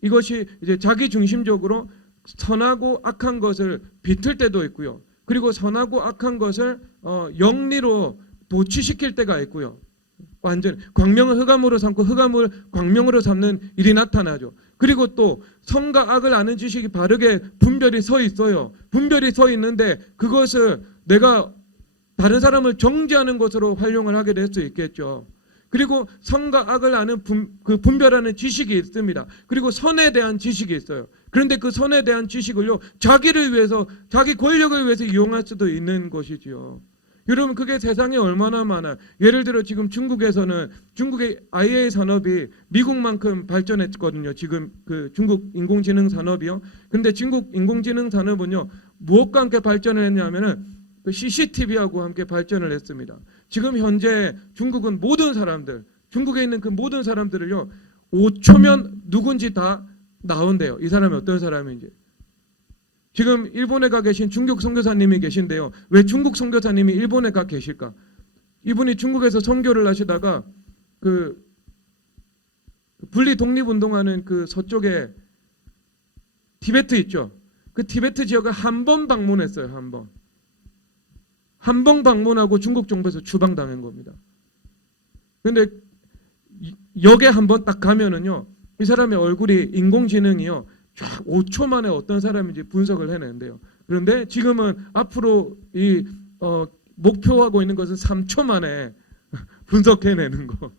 이것이 이제 자기 중심적으로 선하고 악한 것을 비틀 때도 있고요. 그리고 선하고 악한 것을 영리로 도취시킬 때가 있고요. 완전 광명을 흑암으로 삼고 흑암을 광명으로 삼는 일이 나타나죠. 그리고 또 선과 악을 아는 지식이 바르게 분별이 서 있어요. 분별이 서 있는데 그것을 내가 다른 사람을 정죄하는 것으로 활용을 하게 될 수 있겠죠. 그리고 선과 악을 아는 그 분별하는 지식이 있습니다. 그리고 선에 대한 지식이 있어요. 그런데 그 선에 대한 지식을요, 자기를 위해서, 자기 권력을 위해서 이용할 수도 있는 것이지요. 여러분 그게 세상에 얼마나 많아. 예를 들어 지금 중국에서는 중국의 IA 산업이 미국만큼 발전했거든요. 지금 그 중국 인공지능 산업이요. 그런데 중국 인공지능 산업은요, 무엇과 함께 발전을 했냐면은 그 CCTV하고 함께 발전을 했습니다. 지금 현재 중국은 모든 사람들, 중국에 있는 그 모든 사람들을요, 5초면 누군지 다 나온대요. 이 사람이 어떤 사람인지. 지금 일본에 가 계신 중국 선교사님이 계신데요. 왜 중국 선교사님이 일본에 가 계실까? 이분이 중국에서 선교를 하시다가 그 분리 독립운동하는 그 서쪽에 티베트 있죠. 그 티베트 지역을 한 번 방문했어요. 한 번 방문하고 중국 정부에서 추방당한 겁니다. 그런데 역에 한 번 딱 가면은요, 이 사람의 얼굴이 인공지능이요, 쫙 5초 만에 어떤 사람인지 분석을 해내는데요. 그런데 지금은 앞으로 목표하고 있는 것은 3초 만에 분석해내는 거.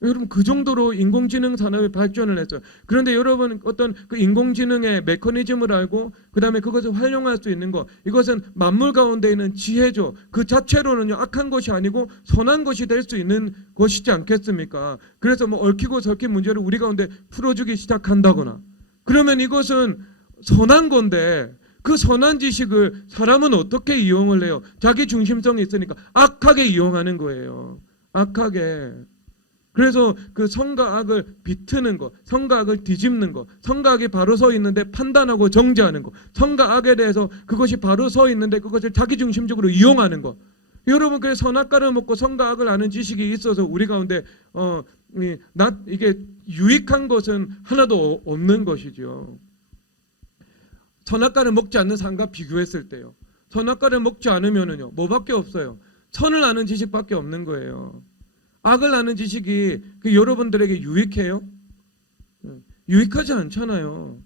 여러분 그 정도로 인공지능 산업이 발전을 했어요. 그런데 여러분 어떤 그 인공지능의 메커니즘을 알고 그 다음에 그것을 활용할 수 있는 것, 이것은 만물 가운데 있는 지혜죠. 그 자체로는요, 악한 것이 아니고 선한 것이 될 수 있는 것이지 않겠습니까? 그래서 뭐 얽히고 설킨 문제를 우리 가운데 풀어주기 시작한다거나, 그러면 이것은 선한 건데 그 선한 지식을 사람은 어떻게 이용을 해요? 자기 중심성이 있으니까 악하게 이용하는 거예요. 악하게. 그래서 그 선과 악을 비트는 것, 선과 악을 뒤집는 것, 선과 악이 바로 서 있는데 판단하고 정죄하는 것, 선과 악에 대해서 그것이 바로 서 있는데 그것을 자기중심적으로 이용하는 것. 여러분 그 선악과를 먹고 선과 악을 아는 지식이 있어서 우리 가운데 이게 유익한 것은 하나도 없는 것이죠. 선악과를 먹지 않는 사람과 비교했을 때요, 선악과를 먹지 않으면은요, 뭐밖에 없어요. 선을 아는 지식밖에 없는 거예요. 악을 아는 지식이 여러분들에게 유익해요? 유익하지 않잖아요.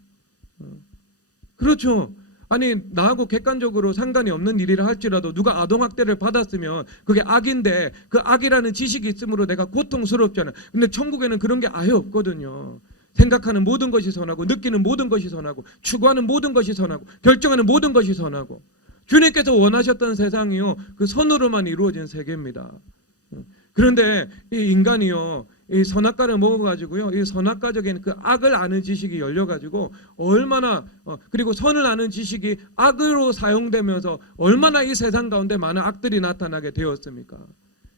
그렇죠. 아니 나하고 객관적으로 상관이 없는 일이라 할지라도 누가 아동학대를 받았으면 그게 악인데 그 악이라는 지식이 있으므로 내가 고통스럽잖아요. 근데 천국에는 그런 게 아예 없거든요. 생각하는 모든 것이 선하고 느끼는 모든 것이 선하고 추구하는 모든 것이 선하고 결정하는 모든 것이 선하고 주님께서 원하셨던 세상이요 그 선으로만 이루어진 세계입니다. 그런데 이 인간이요 이 선악과를 먹어가지고요 이 선악과적인 그 악을 아는 지식이 열려가지고 얼마나 그리고 선을 아는 지식이 악으로 사용되면서 얼마나 이 세상 가운데 많은 악들이 나타나게 되었습니까?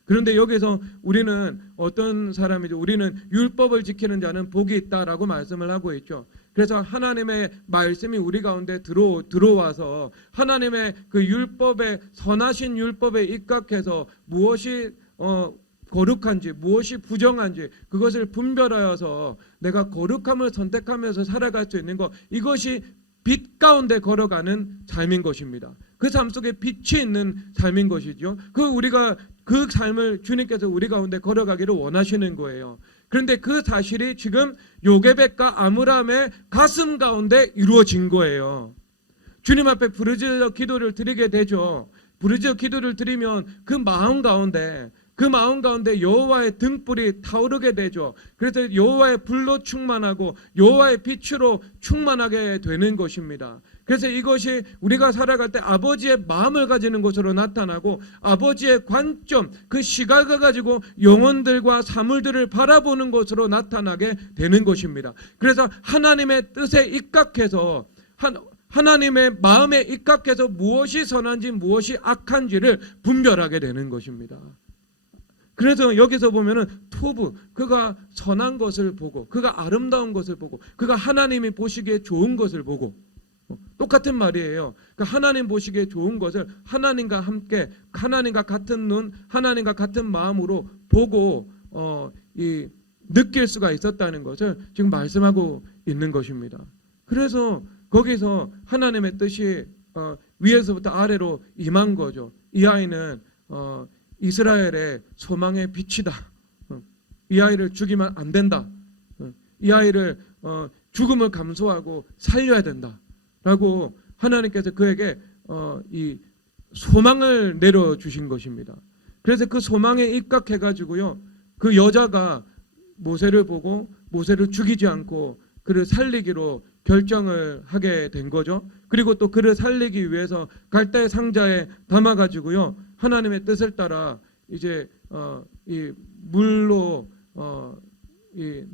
그런데 여기서 우리는 어떤 사람이죠? 우리는 율법을 지키는 자는 복이 있다라고 말씀을 하고 있죠. 그래서 하나님의 말씀이 우리 가운데 들어와서 하나님의 그 율법에 선하신 율법에 입각해서 무엇이 거룩한지 무엇이 부정한지 그것을 분별하여서 내가 거룩함을 선택하면서 살아갈 수 있는 것 이것이 빛 가운데 걸어가는 삶인 것입니다. 그 삶 속에 빛이 있는 삶인 것이죠. 우리가 그 삶을 주님께서 우리 가운데 걸어가기를 원하시는 거예요. 그런데 그 사실이 지금 요게벳과 아므람의 가슴 가운데 이루어진 거예요. 주님 앞에 부르짖어 기도를 드리게 되죠. 부르짖어 기도를 드리면 그 마음 가운데 여호와의 등불이 타오르게 되죠. 그래서 여호와의 불로 충만하고 여호와의 빛으로 충만하게 되는 것입니다. 그래서 이것이 우리가 살아갈 때 아버지의 마음을 가지는 것으로 나타나고 아버지의 관점, 그 시각을 가지고 영혼들과 사물들을 바라보는 것으로 나타나게 되는 것입니다. 그래서 하나님의 뜻에 입각해서 하나님의 마음에 입각해서 무엇이 선한지 무엇이 악한지를 분별하게 되는 것입니다. 그래서 여기서 보면은 토브 그가 선한 것을 보고 그가 아름다운 것을 보고 그가 하나님이 보시기에 좋은 것을 보고 똑같은 말이에요. 그러니까 하나님 보시기에 좋은 것을 하나님과 함께 하나님과 같은 눈 하나님과 같은 마음으로 보고 느낄 수가 있었다는 것을 지금 말씀하고 있는 것입니다. 그래서 거기서 하나님의 뜻이 위에서부터 아래로 임한 거죠. 이 아이는 이스라엘의 소망의 빛이다. 이 아이를 죽이면 안 된다. 이 아이를 죽음을 감수하고 살려야 된다. 라고 하나님께서 그에게 이 소망을 내려주신 것입니다. 그래서 그 소망에 입각해가지고요. 그 여자가 모세를 보고 모세를 죽이지 않고 그를 살리기로 결정을 하게 된 거죠. 그리고 또 그를 살리기 위해서 갈대 상자에 담아가지고요. 하나님의 뜻을 따라 이제 이 물로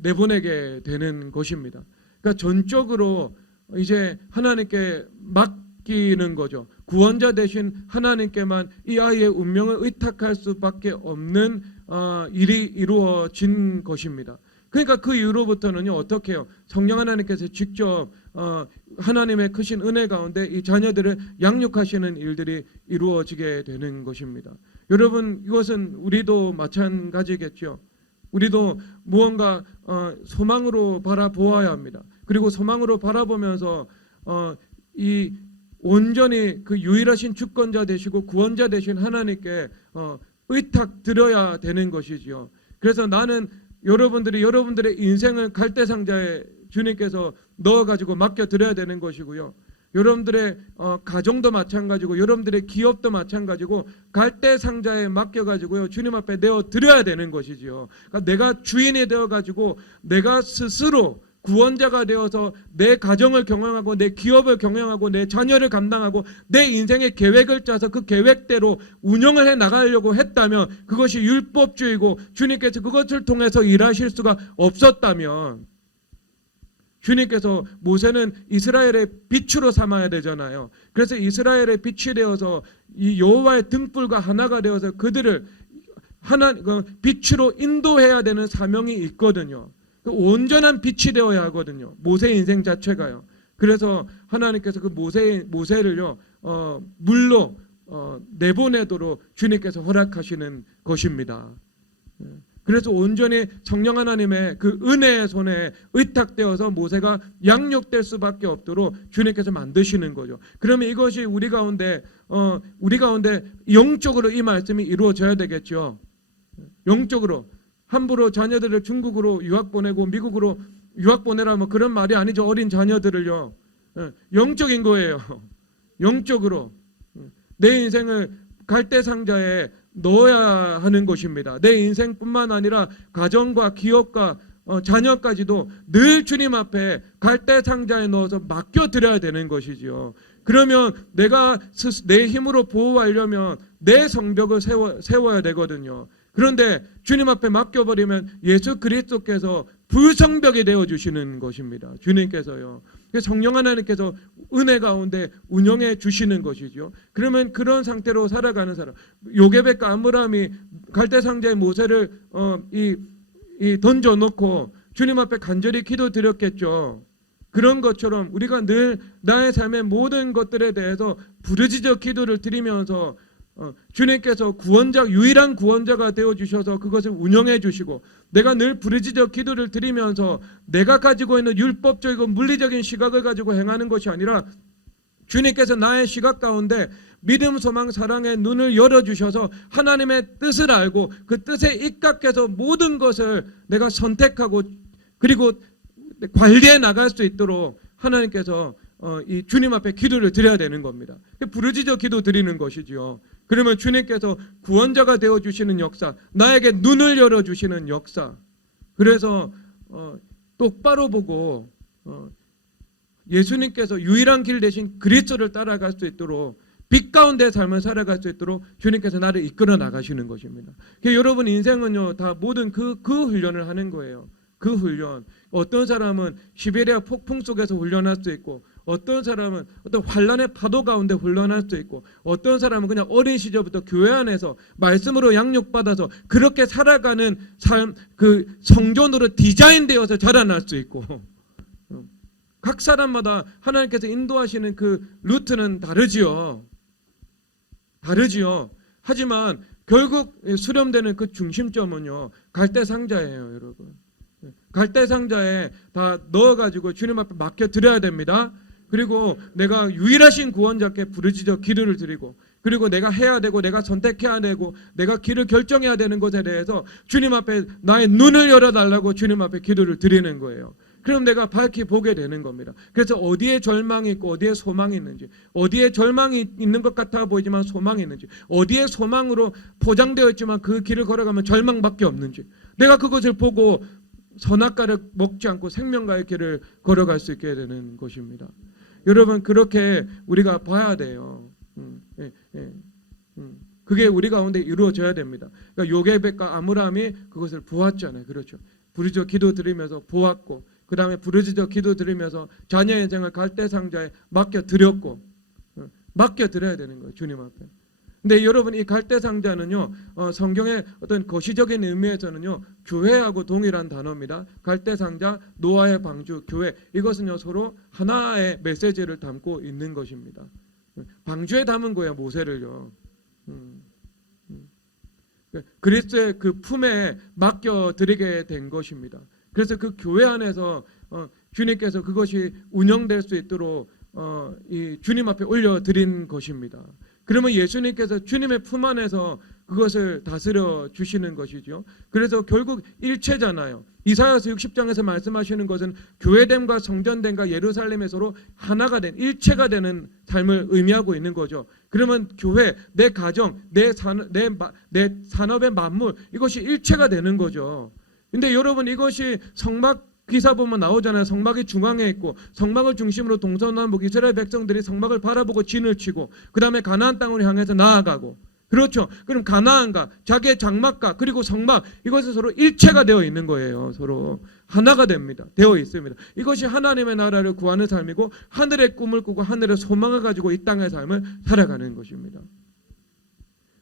내보내게 되는 것입니다. 그러니까 전적으로 이제 하나님께 맡기는 거죠. 구원자 되신 하나님께만 이 아이의 운명을 의탁할 수밖에 없는 일이 이루어진 것입니다. 그러니까 그 이후로부터는요 어떻게 해요? 성령 하나님께서 직접 하나님의 크신 은혜 가운데 이 자녀들을 양육하시는 일들이 이루어지게 되는 것입니다. 여러분 이것은 우리도 마찬가지겠죠. 우리도 무언가 소망으로 바라보아야 합니다. 그리고 소망으로 바라보면서 이 온전히 그 유일하신 주권자 되시고 구원자 되신 하나님께 의탁드려야 되는 것이지요. 그래서 나는 여러분들의 인생을 갈대상자에 주님께서 넣어가지고 맡겨드려야 되는 것이고요. 여러분들의 가정도 마찬가지고 여러분들의 기업도 마찬가지고 갈대상자에 맡겨가지고요. 주님 앞에 내어드려야 되는 것이지요. 그러니까 내가 주인이 되어가지고 내가 스스로 구원자가 되어서 내 가정을 경영하고 내 기업을 경영하고 내 자녀를 감당하고 내 인생의 계획을 짜서 그 계획대로 운영을 해 나가려고 했다면 그것이 율법주의고 주님께서 그것을 통해서 일하실 수가 없었다면 주님께서 모세는 이스라엘의 빛으로 삼아야 되잖아요. 그래서 이스라엘의 빛이 되어서 이 여호와의 등불과 하나가 되어서 그들을 빛으로 인도해야 되는 사명이 있거든요. 온전한 빛이 되어야 하거든요. 모세의 인생 자체가요. 그래서 하나님께서 그 모세를요 물로 내보내도록 주님께서 허락하시는 것입니다. 그래서 온전히 성령 하나님의 그 은혜의 손에 의탁되어서 모세가 양육될 수밖에 없도록 주님께서 만드시는 거죠. 그러면 이것이 우리 가운데 영적으로 이 말씀이 이루어져야 되겠죠. 영적으로 함부로 자녀들을 중국으로 유학 보내고 미국으로 유학 보내라 뭐 그런 말이 아니죠. 어린 자녀들을요. 영적인 거예요. 영적으로 내 인생을 갈대 상자에 넣어야 하는 것입니다. 내 인생뿐만 아니라 가정과 기업과 자녀까지도 늘 주님 앞에 갈대 상자에 넣어서 맡겨드려야 되는 것이지요. 그러면 내가 내 힘으로 보호하려면 내 성벽을 세워야 되거든요. 그런데 주님 앞에 맡겨버리면 예수 그리스도께서 불성벽이 되어주시는 것입니다. 주님께서요. 성령 하나님께서 은혜 가운데 운영해 주시는 것이죠. 그러면 그런 상태로 살아가는 사람, 요게벳과 아므람이 갈대상자의 모세를 던져놓고 주님 앞에 간절히 기도드렸겠죠. 그런 것처럼 우리가 늘 나의 삶의 모든 것들에 대해서 부르짖어 기도를 드리면서 주님께서 유일한 구원자가 되어주셔서 그것을 운영해 주시고, 내가 늘 부르짖어 기도를 드리면서 내가 가지고 있는 율법적이고 물리적인 시각을 가지고 행하는 것이 아니라 주님께서 나의 시각 가운데 믿음, 소망, 사랑의 눈을 열어주셔서 하나님의 뜻을 알고 그 뜻에 입각해서 모든 것을 내가 선택하고 그리고 관리해 나갈 수 있도록 하나님께서 이 주님 앞에 기도를 드려야 되는 겁니다. 부르짖어 기도 드리는 것이지요. 그러면 주님께서 구원자가 되어주시는 역사, 나에게 눈을 열어주시는 역사, 그래서 똑바로 보고 예수님께서 유일한 길 대신 그리스도를 따라갈 수 있도록 빛 가운데 삶을 살아갈 수 있도록 주님께서 나를 이끌어 나가시는 것입니다. 여러분 인생은요 다 모든 그 훈련을 하는 거예요. 그 훈련. 어떤 사람은 시베리아 폭풍 속에서 훈련할 수 있고, 어떤 사람은 어떤 환란의 파도 가운데 훈련할 수 있고, 어떤 사람은 그냥 어린 시절부터 교회 안에서 말씀으로 양육받아서 그렇게 살아가는 삶, 그 성전으로 디자인되어서 자라날 수 있고, 각 사람마다 하나님께서 인도하시는 그 루트는 다르지요. 하지만 결국 수렴되는 그 중심점은요 갈대상자예요, 여러분. 갈대상자에 다 넣어가지고 주님 앞에 맡겨드려야 됩니다. 그리고 내가 유일하신 구원자께 부르짖어 기도를 드리고, 그리고 내가 해야 되고 내가 선택해야 되고 내가 길을 결정해야 되는 것에 대해서 주님 앞에 나의 눈을 열어달라고 주님 앞에 기도를 드리는 거예요. 그럼 내가 밝히 보게 되는 겁니다. 그래서 어디에 절망이 있고 어디에 소망이 있는지, 어디에 절망이 있는 것 같아 보이지만 소망이 있는지, 어디에 소망으로 포장되어 있지만 그 길을 걸어가면 절망밖에 없는지, 내가 그것을 보고 선악과를 먹지 않고 생명과의 길을 걸어갈 수 있게 되는 것입니다. 여러분 그렇게 우리가 봐야 돼요. 그게 우리 가운데 이루어져야 됩니다. 그러니까 요게벳과 아므람이 그것을 보았잖아요. 그렇죠. 부르짖어 기도 드리면서 보았고, 그 다음에 부르짖어 기도 드리면서 자녀 인생을 갈대상자에 맡겨드렸고, 맡겨드려야 되는 거예요, 주님 앞에. 근데 여러분 이 갈대상자는요 성경의 어떤 거시적인 의미에서는요 교회하고 동일한 단어입니다. 갈대상자, 노아의 방주, 교회, 이것은요 서로 하나의 메시지를 담고 있는 것입니다. 방주에 담은 거예요, 모세를요. 그리스도의 그 품에 맡겨드리게 된 것입니다. 그래서 그 교회 안에서 주님께서 그것이 운영될 수 있도록 이 주님 앞에 올려드린 것입니다. 그러면 예수님께서 주님의 품 안에서 그것을 다스려 주시는 것이죠. 그래서 결국 일체잖아요. 이사야서 60장에서 말씀하시는 것은 교회됨과 성전됨과 예루살렘에 서로 하나가 된, 일체가 되는 삶을 의미하고 있는 거죠. 그러면 교회, 내 가정, 내 산업의 만물, 이것이 일체가 되는 거죠. 근데 여러분 이것이 성막 기사 보면 나오잖아요. 성막이 중앙에 있고 성막을 중심으로 동서남북 이스라엘 백성들이 성막을 바라보고 진을 치고 그 다음에 가나안 땅으로 향해서 나아가고, 그렇죠. 그럼 가나안과 자기의 장막과 그리고 성막, 이것은 서로 일체가 되어 있는 거예요. 서로 하나가 됩니다. 되어 있습니다. 이것이 하나님의 나라를 구하는 삶이고 하늘의 꿈을 꾸고 하늘의 소망을 가지고 이 땅의 삶을 살아가는 것입니다.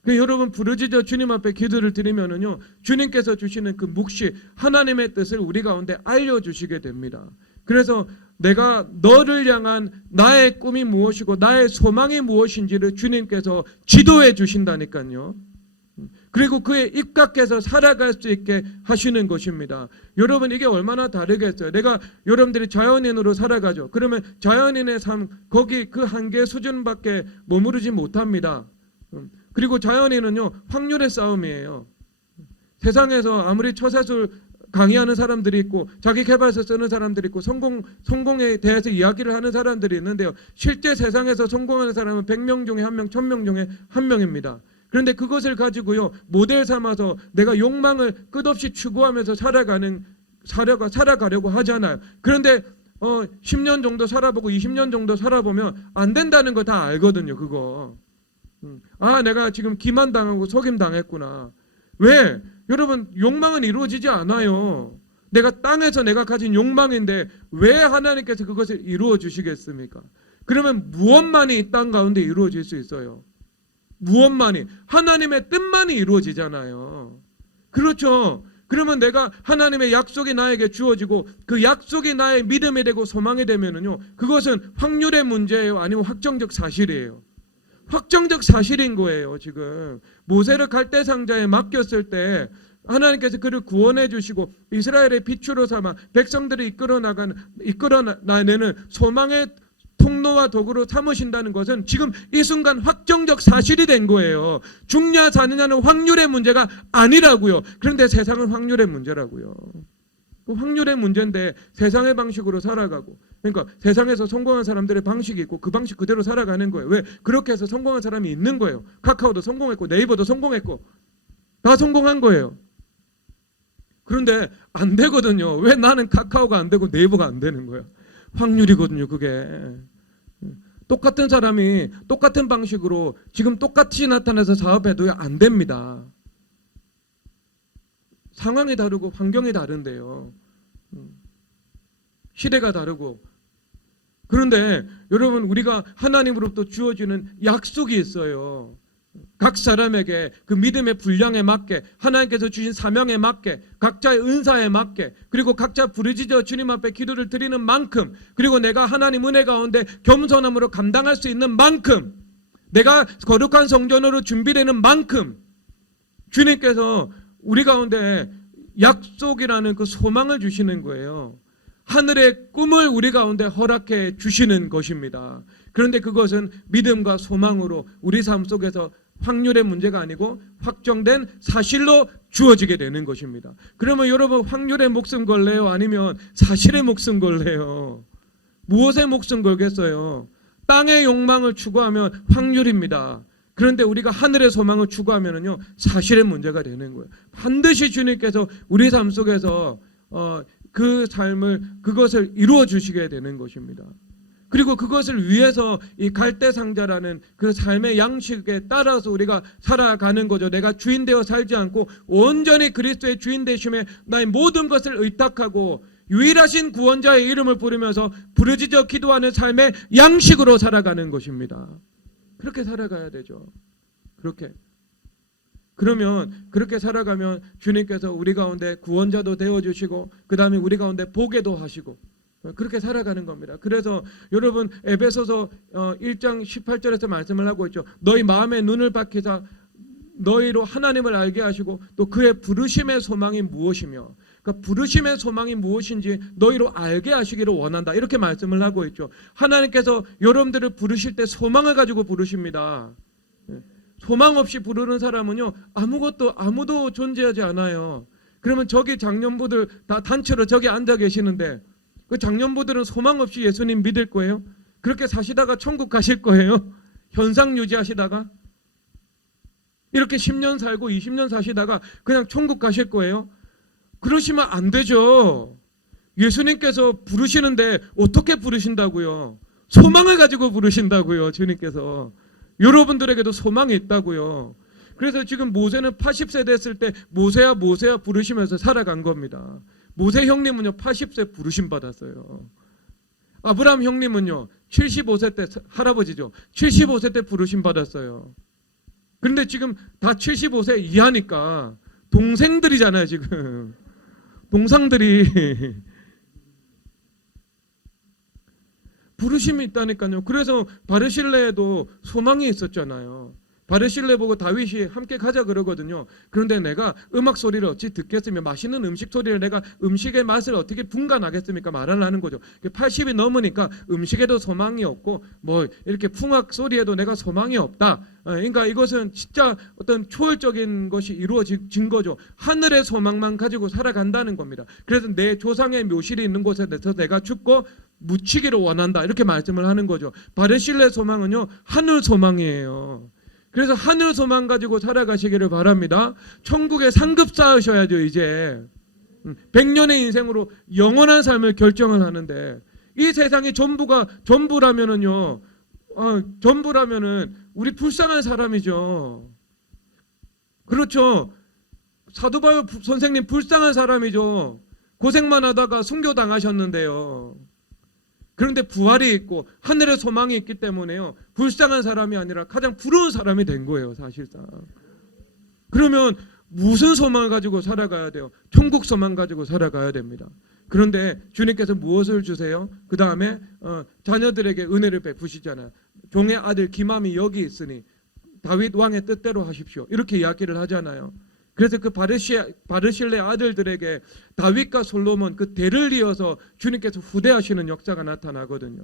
여러분 부르짖어 주님 앞에 기도를 드리면은요 주님께서 주시는 그 묵시, 하나님의 뜻을 우리 가운데 알려주시게 됩니다. 그래서 내가 너를 향한 나의 꿈이 무엇이고 나의 소망이 무엇인지를 주님께서 지도해 주신다니까요. 그리고 그에 입각해서 살아갈 수 있게 하시는 것입니다. 여러분 이게 얼마나 다르겠어요. 내가 여러분들이 자연인으로 살아가죠. 그러면 자연인의 삶, 거기 그 한계 수준밖에 머무르지 못합니다. 그리고 자연인은요 확률의 싸움이에요. 세상에서 아무리 처세술 강의하는 사람들이 있고 자기 개발서 쓰는 사람들이 있고 성공에 대해서 이야기를 하는 사람들이 있는데요. 실제 세상에서 성공하는 사람은 100명 중에 1명, 1000명 중에 1명입니다. 그런데 그것을 가지고요, 모델 삼아서 내가 욕망을 끝없이 추구하면서 살아가려고 하잖아요. 그런데 10년 정도 살아보고 20년 정도 살아보면 안 된다는 거 다 알거든요. 그거. 내가 지금 기만당하고 속임당했구나. 왜? 여러분, 욕망은 이루어지지 않아요. 내가 땅에서 내가 가진 욕망인데 왜 하나님께서 그것을 이루어 주시겠습니까? 그러면 무엇만이 이 땅 가운데 이루어질 수 있어요? 무엇만이? 하나님의 뜻만이 이루어지잖아요. 그렇죠? 그러면 내가 하나님의 약속이 나에게 주어지고 그 약속이 나의 믿음이 되고 소망이 되면은요, 그것은 확률의 문제예요? 아니면 확정적 사실이에요? 확정적 사실인 거예요. 지금 모세를 갈대 상자에 맡겼을 때 하나님께서 그를 구원해 주시고 이스라엘의 빛으로 삼아 백성들을 이끌어내는 소망의 통로와 도구로 삼으신다는 것은 지금 이 순간 확정적 사실이 된 거예요. 죽냐 사느냐는 확률의 문제가 아니라고요. 그런데 세상은 확률의 문제라고요. 확률의 문제인데 세상의 방식으로 살아가고, 그러니까 세상에서 성공한 사람들의 방식이 있고 그 방식 그대로 살아가는 거예요. 왜? 그렇게 해서 성공한 사람이 있는 거예요. 카카오도 성공했고 네이버도 성공했고 다 성공한 거예요. 그런데 안 되거든요. 왜 나는 카카오가 안 되고 네이버가 안 되는 거예요? 확률이거든요. 그게. 똑같은 사람이 똑같은 방식으로 지금 똑같이 나타나서 사업해도 안 됩니다. 상황이 다르고 환경이 다른데요. 시대가 다르고. 그런데 여러분, 우리가 하나님으로부터 주어지는 약속이 있어요. 각 사람에게 그 믿음의 분량에 맞게, 하나님께서 주신 사명에 맞게, 각자의 은사에 맞게, 그리고 각자 부르짖어 주님 앞에 기도를 드리는 만큼, 그리고 내가 하나님 은혜 가운데 겸손함으로 감당할 수 있는 만큼, 내가 거룩한 성전으로 준비되는 만큼 주님께서 우리 가운데 약속이라는 그 소망을 주시는 거예요. 하늘의 꿈을 우리 가운데 허락해 주시는 것입니다. 그런데 그것은 믿음과 소망으로 우리 삶 속에서 확률의 문제가 아니고 확정된 사실로 주어지게 되는 것입니다. 그러면 여러분, 확률의 목숨 걸래요? 아니면 사실의 목숨 걸래요? 무엇에 목숨 걸겠어요? 땅의 욕망을 추구하면 확률입니다. 그런데 우리가 하늘의 소망을 추구하면요, 사실의 문제가 되는 거예요. 반드시 주님께서 우리 삶 속에서 그 삶을, 그것을 이루어 주시게 되는 것입니다. 그리고 그것을 위해서 이 갈대상자라는 그 삶의 양식에 따라서 우리가 살아가는 거죠. 내가 주인 되어 살지 않고 온전히 그리스도의 주인 되심에 나의 모든 것을 의탁하고 유일하신 구원자의 이름을 부르면서 부르짖어 기도하는 삶의 양식으로 살아가는 것입니다. 그렇게 살아가야 되죠. 그렇게. 그러면 그렇게 살아가면 주님께서 우리 가운데 구원자도 되어주시고 그 다음에 우리 가운데 보게도 하시고 그렇게 살아가는 겁니다. 그래서 여러분, 에베소서 1장 18절에서 말씀을 하고 있죠. 너희 마음의 눈을 밝히사 너희로 하나님을 알게 하시고 또 그의 부르심의 소망이 무엇이며, 그러니까 부르심의 소망이 무엇인지 너희로 알게 하시기를 원한다, 이렇게 말씀을 하고 있죠. 하나님께서 여러분들을 부르실 때 소망을 가지고 부르십니다. 소망 없이 부르는 사람은요, 아무도 존재하지 않아요. 그러면 저기 장년부들 다 단체로 저기 앉아 계시는데 그 장년부들은 소망 없이 예수님 믿을 거예요? 그렇게 사시다가 천국 가실 거예요? 현상 유지하시다가? 이렇게 10년 살고 20년 사시다가 그냥 천국 가실 거예요? 그러시면 안 되죠. 예수님께서 부르시는데 어떻게 부르신다고요? 소망을 가지고 부르신다고요. 주님께서. 여러분들에게도 소망이 있다고요. 그래서 지금 모세는 80세 됐을 때 모세야 부르시면서 살아간 겁니다. 모세 형님은요 80세 부르심 받았어요. 아브라함 형님은요 75세 때, 할아버지죠, 75세 때 부르심 받았어요. 그런데 지금 다 75세 이하니까 동생들이잖아요. 지금 동상들이 부르심이 있다니까요. 그래서 바르실레에도 소망이 있었잖아요. 바르실레 보고 다윗이 함께 가자 그러거든요. 그런데 내가 음악 소리를 어찌 듣겠으며 맛있는 음식 소리를 내가 음식의 맛을 어떻게 분간하겠습니까? 말을 하는 거죠. 80이 넘으니까 음식에도 소망이 없고 뭐 이렇게 풍악 소리에도 내가 소망이 없다. 그러니까 이것은 진짜 어떤 초월적인 것이 이루어진 거죠. 하늘의 소망만 가지고 살아간다는 겁니다. 그래서 내 조상의 묘실이 있는 곳에서 내가 죽고 묻히기를 원한다. 이렇게 말씀을 하는 거죠. 바르실레 소망은요, 하늘 소망이에요. 그래서 하늘 소망 가지고 살아가시기를 바랍니다. 천국에 상급 쌓으셔야죠. 이제 100년의 인생으로 영원한 삶을 결정을 하는데, 이 세상이 전부라면은요, 전부라면은 우리 불쌍한 사람이죠. 그렇죠. 사도 바울 선생님 불쌍한 사람이죠. 고생만 하다가 순교당하셨는데요. 그런데 부활이 있고 하늘의 소망이 있기 때문에요, 불쌍한 사람이 아니라 가장 부러운 사람이 된 거예요, 사실상. 그러면 무슨 소망을 가지고 살아가야 돼요? 천국 소망 가지고 살아가야 됩니다. 그런데 주님께서 무엇을 주세요? 그 다음에 자녀들에게 은혜를 베푸시잖아요. 종의 아들 기맘이 여기 있으니 다윗 왕의 뜻대로 하십시오. 이렇게 이야기를 하잖아요. 그래서 그 바르실레 아들들에게 다윗과 솔로몬 그 대를 이어서 주님께서 후대하시는 역사가 나타나거든요.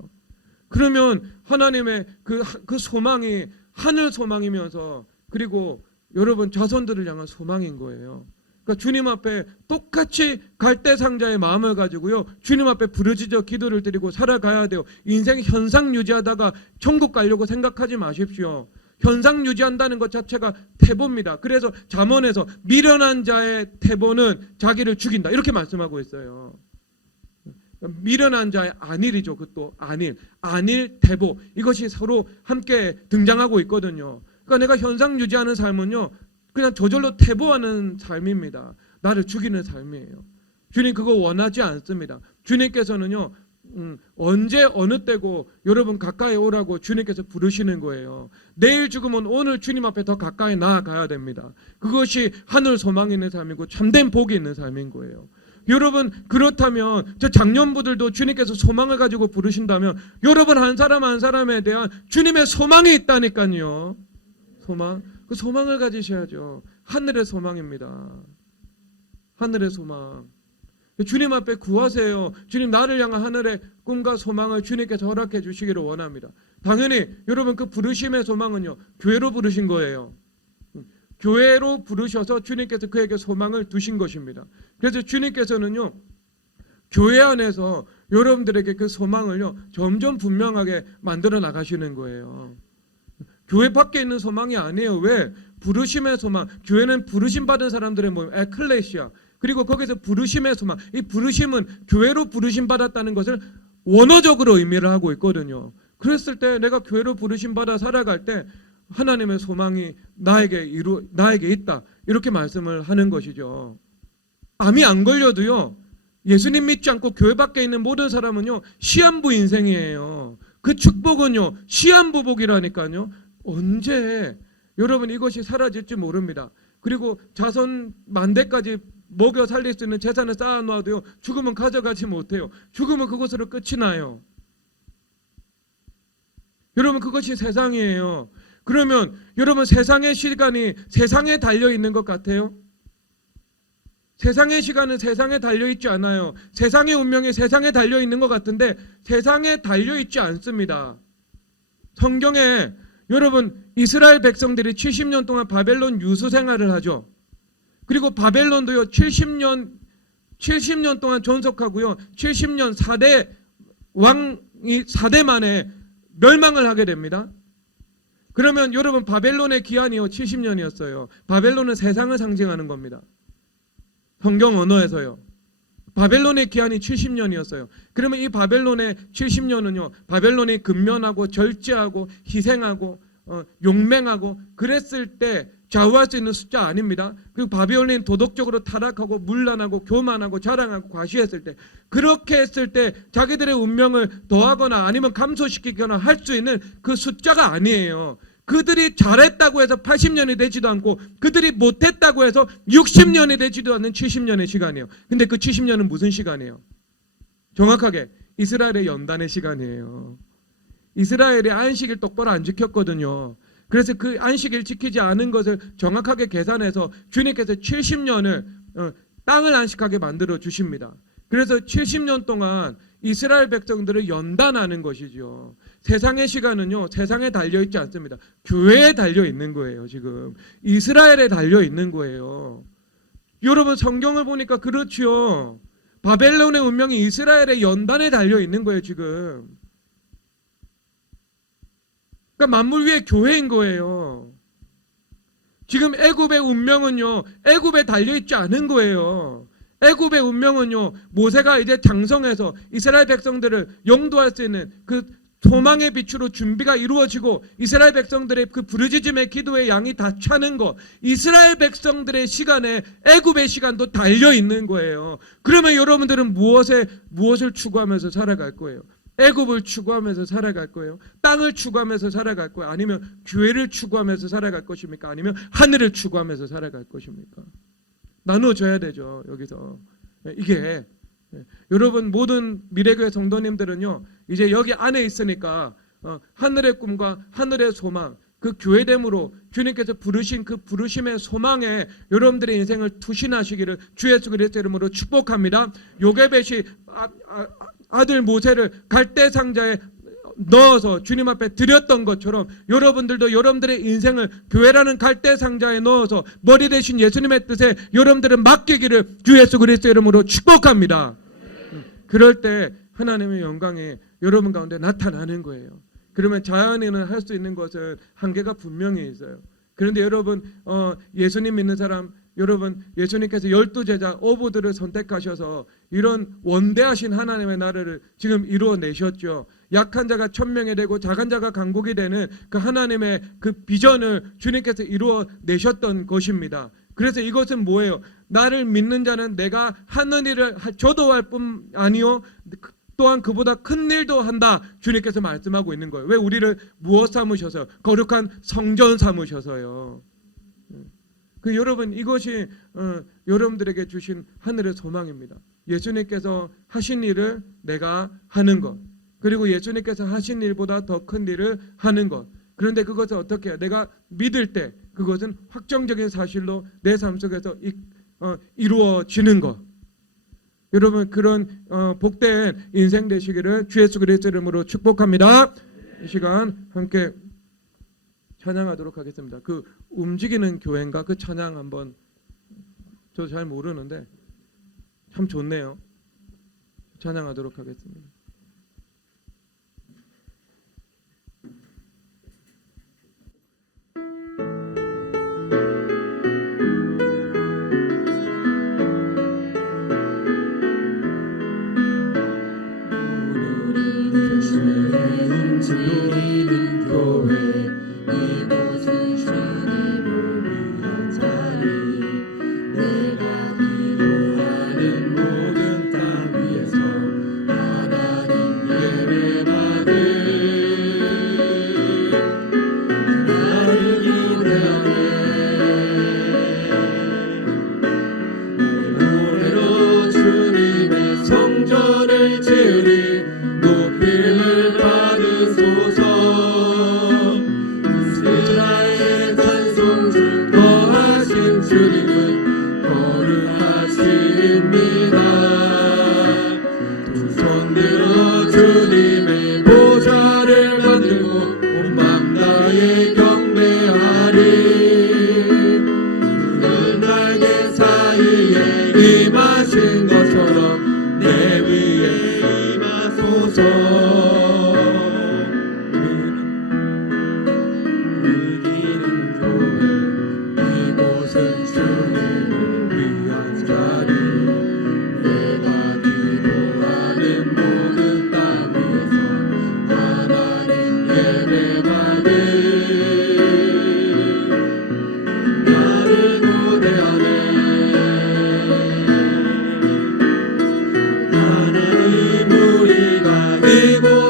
그러면 하나님의 그 소망이 하늘 소망이면서, 그리고 여러분 자손들을 향한 소망인 거예요. 그러니까 주님 앞에 똑같이 갈대 상자의 마음을 가지고요, 주님 앞에 부르짖어 기도를 드리고 살아가야 돼요. 인생 현상 유지하다가 천국 가려고 생각하지 마십시오. 현상 유지한다는 것 자체가 태보입니다. 그래서 잠언에서 미련한 자의 태보는 자기를 죽인다, 이렇게 말씀하고 있어요. 미련한 자의 안일이죠. 그것도 안일, 태보, 이것이 서로 함께 등장하고 있거든요. 그러니까 내가 현상 유지하는 삶은요, 그냥 저절로 태보하는 삶입니다. 나를 죽이는 삶이에요. 주님 그거 원하지 않습니다. 주님께서는요, 언제 어느 때고 여러분 가까이 오라고 주님께서 부르시는 거예요. 내일 죽으면 오늘 주님 앞에 더 가까이 나아가야 됩니다. 그것이 하늘 소망이 있는 삶이고 참된 복이 있는 삶인 거예요. 여러분 그렇다면 저 장년부들도 주님께서 소망을 가지고 부르신다면 여러분 한 사람 한 사람에 대한 주님의 소망이 있다니까요. 소망, 그 소망을 가지셔야죠. 하늘의 소망입니다. 하늘의 소망. 주님 앞에 구하세요. 주님, 나를 향한 하늘의 꿈과 소망을 주님께서 허락해 주시기를 원합니다. 당연히 여러분 그 부르심의 소망은요, 교회로 부르신 거예요. 교회로 부르셔서 주님께서 그에게 소망을 두신 것입니다. 그래서 주님께서는요, 교회 안에서 여러분들에게 그 소망을요, 점점 분명하게 만들어 나가시는 거예요. 교회 밖에 있는 소망이 아니에요. 왜? 부르심의 소망. 교회는 부르심 받은 사람들의 모임, 에클레시아. 그리고 거기서 부르심의 소망, 이 부르심은 교회로 부르심 받았다는 것을 원어적으로 의미를 하고 있거든요. 그랬을 때 내가 교회로 부르심 받아 살아갈 때 하나님의 소망이 나에게 있다, 이렇게 말씀을 하는 것이죠. 암이 안 걸려도요, 예수님 믿지 않고 교회 밖에 있는 모든 사람은요, 시한부 인생이에요. 그 축복은요, 시한부 복이라니까요. 언제 여러분 이것이 사라질지 모릅니다. 그리고 자손 만대까지 먹여 살릴 수 있는 재산을 쌓아놓아도요, 죽으면 가져가지 못해요. 죽으면 그것으로 끝이 나요. 여러분 그것이 세상이에요. 그러면 여러분 세상의 시간이 세상에 달려있는 것 같아요? 세상의 시간은 세상에 달려있지 않아요. 세상의 운명이 세상에 달려있는 것 같은데 세상에 달려있지 않습니다. 성경에 여러분 이스라엘 백성들이 70년 동안 바벨론 유수 생활을 하죠. 그리고 바벨론도요 70년 동안 존속하고요, 70년 4대 왕이 4대 만에 멸망을 하게 됩니다. 그러면 여러분 바벨론의 기한이요 70년이었어요. 바벨론은 세상을 상징하는 겁니다. 성경 언어에서요, 바벨론의 기한이 70년이었어요. 그러면 이 바벨론의 70년은요, 바벨론이 근면하고 절제하고 희생하고 용맹하고 그랬을 때 좌우할 수 있는 숫자 아닙니다. 그리고 바벨론이 도덕적으로 타락하고 문란하고 교만하고 자랑하고 과시했을 때, 그렇게 했을 때 자기들의 운명을 더하거나 아니면 감소시키거나 할 수 있는 그 숫자가 아니에요. 그들이 잘했다고 해서 80년이 되지도 않고 그들이 못했다고 해서 60년이 되지도 않는 70년의 시간이에요. 근데 그 70년은 무슨 시간이에요? 정확하게 이스라엘의 연단의 시간이에요. 이스라엘이 안식일 똑바로 안 지켰거든요. 그래서 그 안식일 지키지 않은 것을 정확하게 계산해서 주님께서 70년을 땅을 안식하게 만들어 주십니다. 그래서 70년 동안 이스라엘 백성들을 연단하는 것이죠. 세상의 시간은요, 세상에 달려 있지 않습니다. 교회에 달려 있는 거예요. 지금 이스라엘에 달려 있는 거예요. 여러분 성경을 보니까 그렇죠. 바벨론의 운명이 이스라엘의 연단에 달려 있는 거예요. 지금 그러니까 만물 위에 교회인 거예요. 지금 애굽의 운명은요, 애굽에 달려 있지 않은 거예요. 애굽의 운명은요, 모세가 이제 장성해서 이스라엘 백성들을 영도할 수 있는 그 소망의 빛으로 준비가 이루어지고 이스라엘 백성들의 그 부르짖음의 기도의 양이 다 차는 것, 이스라엘 백성들의 시간에 애굽의 시간도 달려 있는 거예요. 그러면 여러분들은 무엇을 추구하면서 살아갈 거예요? 애굽을 추구하면서 살아갈 거예요? 땅을 추구하면서 살아갈 거예요? 아니면 교회를 추구하면서 살아갈 것입니까? 아니면 하늘을 추구하면서 살아갈 것입니까? 나눠져야 되죠. 여기서 이게 여러분 모든 미래교회 성도님들은요, 이제 여기 안에 있으니까 하늘의 꿈과 하늘의 소망, 그 교회됨으로 주님께서 부르신 그 부르심의 소망에 여러분들의 인생을 투신하시기를 주 예수 그리스도의 이름으로 축복합니다. 요게벳이 아들 모세를 갈대 상자에 넣어서 주님 앞에 드렸던 것처럼 여러분들도 여러분들의 인생을 교회라는 갈대 상자에 넣어서 머리 대신 예수님의 뜻에 여러분들은 맡기기를 주 예수 그리스도의 이름으로 축복합니다. 그럴 때 하나님의 영광이 여러분 가운데 나타나는 거예요. 그러면 자연인은 할 수 있는 것은 한계가 분명히 있어요. 그런데 여러분 예수님 믿는 사람, 여러분 예수님께서 12제자 어부들을 선택하셔서 이런 원대하신 하나님의 나라를 지금 이루어내셨죠. 약한 자가 천명이 되고 작은 자가 강국이 되는 그 하나님의 그 비전을 주님께서 이루어내셨던 것입니다. 그래서 이것은 뭐예요? 나를 믿는 자는 내가 하는 일을 저도 할 뿐 아니요 또한 그보다 큰 일도 한다. 주님께서 말씀하고 있는 거예요. 왜 우리를 무엇 삼으셔서? 거룩한 성전 삼으셔서요. 여러분 이것이 여러분들에게 주신 하늘의 소망입니다. 예수님께서 하신 일을 내가 하는 것, 그리고 예수님께서 하신 일보다 더 큰 일을 하는 것. 그런데 그것을 어떻게 해요? 내가 믿을 때 그것은 확정적인 사실로 내 삶 속에서 이루어지는 것. 여러분 그런 복된 인생 되시기를 주 예수 그리스도 이름으로 축복합니다. 이 시간 함께 찬양하도록 하겠습니다. 그 움직이는 교회인가 그 찬양 한번, 저 잘 모르는데 참 좋네요. 찬양하도록 하겠습니다. 움직이는 교회, 이곳은 주님을 위한 자리. 내가 기도하는 모든 땅 위에서 하나님 예배받을 나를 기대하네. 노래로 주님의 성전을 지으리. 높임을 받으소서. 이스라엘의 찬송 중 거하신 주님은 거룩하십니다. 두 손 들어 주님의 보좌를 만들고 온 맘 다해 경배하리. 푸른 날개 사이에 임하신 것처럼 내 위에 임하소서. 움직이는 교회, 이곳은 주님을 위한 자리. 내가 기도하는 모든 땅 위에서 하나님 예배받을 나를 고대하네. 하나님 우리가 이곳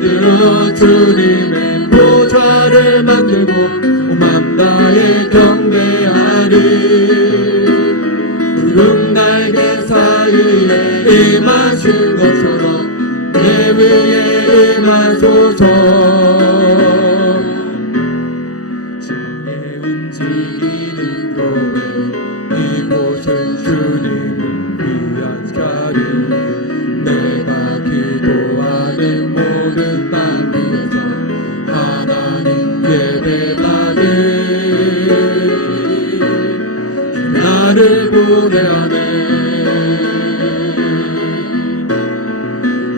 만들어 주님의 보좌를 만들고 맘 다해 경배하리. 구름 날개 사이에 임하신 것처럼 내 위에 임하소서. 주의 움직이는 교회 이곳은 주님을 위한 자리. 내가 기도하는 모든 땅 위에서 하나님 예배받을 나를 보내하네.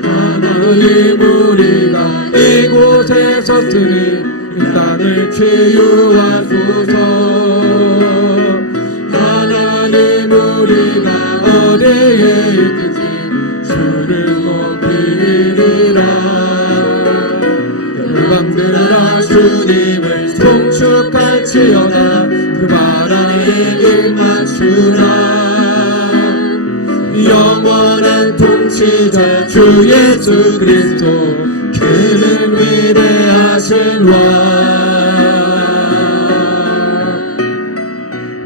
하나님 우리가 이곳에 섰으니 이 땅을 치유하소서. 하나님 우리가 어디에 있든지 주를 높이리라. 열방들아 주님을 송축할지어다. 그 바람에 입맞추라. 영원한 통치자 주 예수 그리스도 그는 위대하신 왕.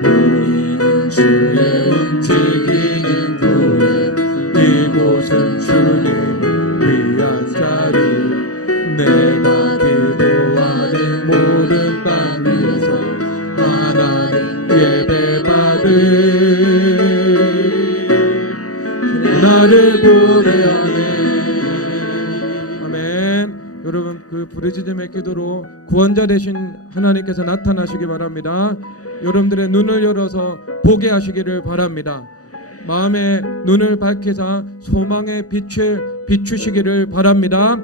우리는 주의 움직이는 교회 이곳은 주님을 위한 자리. 내가 기도하는 모든 땅 위에서 하나님 예배받을 나를 보내하네. 아멘. 여러분 그 부르짖음의 기도로 구원자 되신 하나님께서 나타나시기 바랍니다. 여러분들의 눈을 열어서 보게 하시기를 바랍니다. 마음의 눈을 밝히사 소망의 빛을 비추시기를 바랍니다.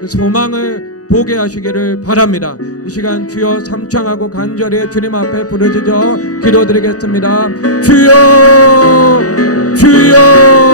그 소망을 보게 하시기를 바랍니다. 이 시간 주여 삼창하고 간절히 주님 앞에 부르짖어 기도드리겠습니다. 주여 주여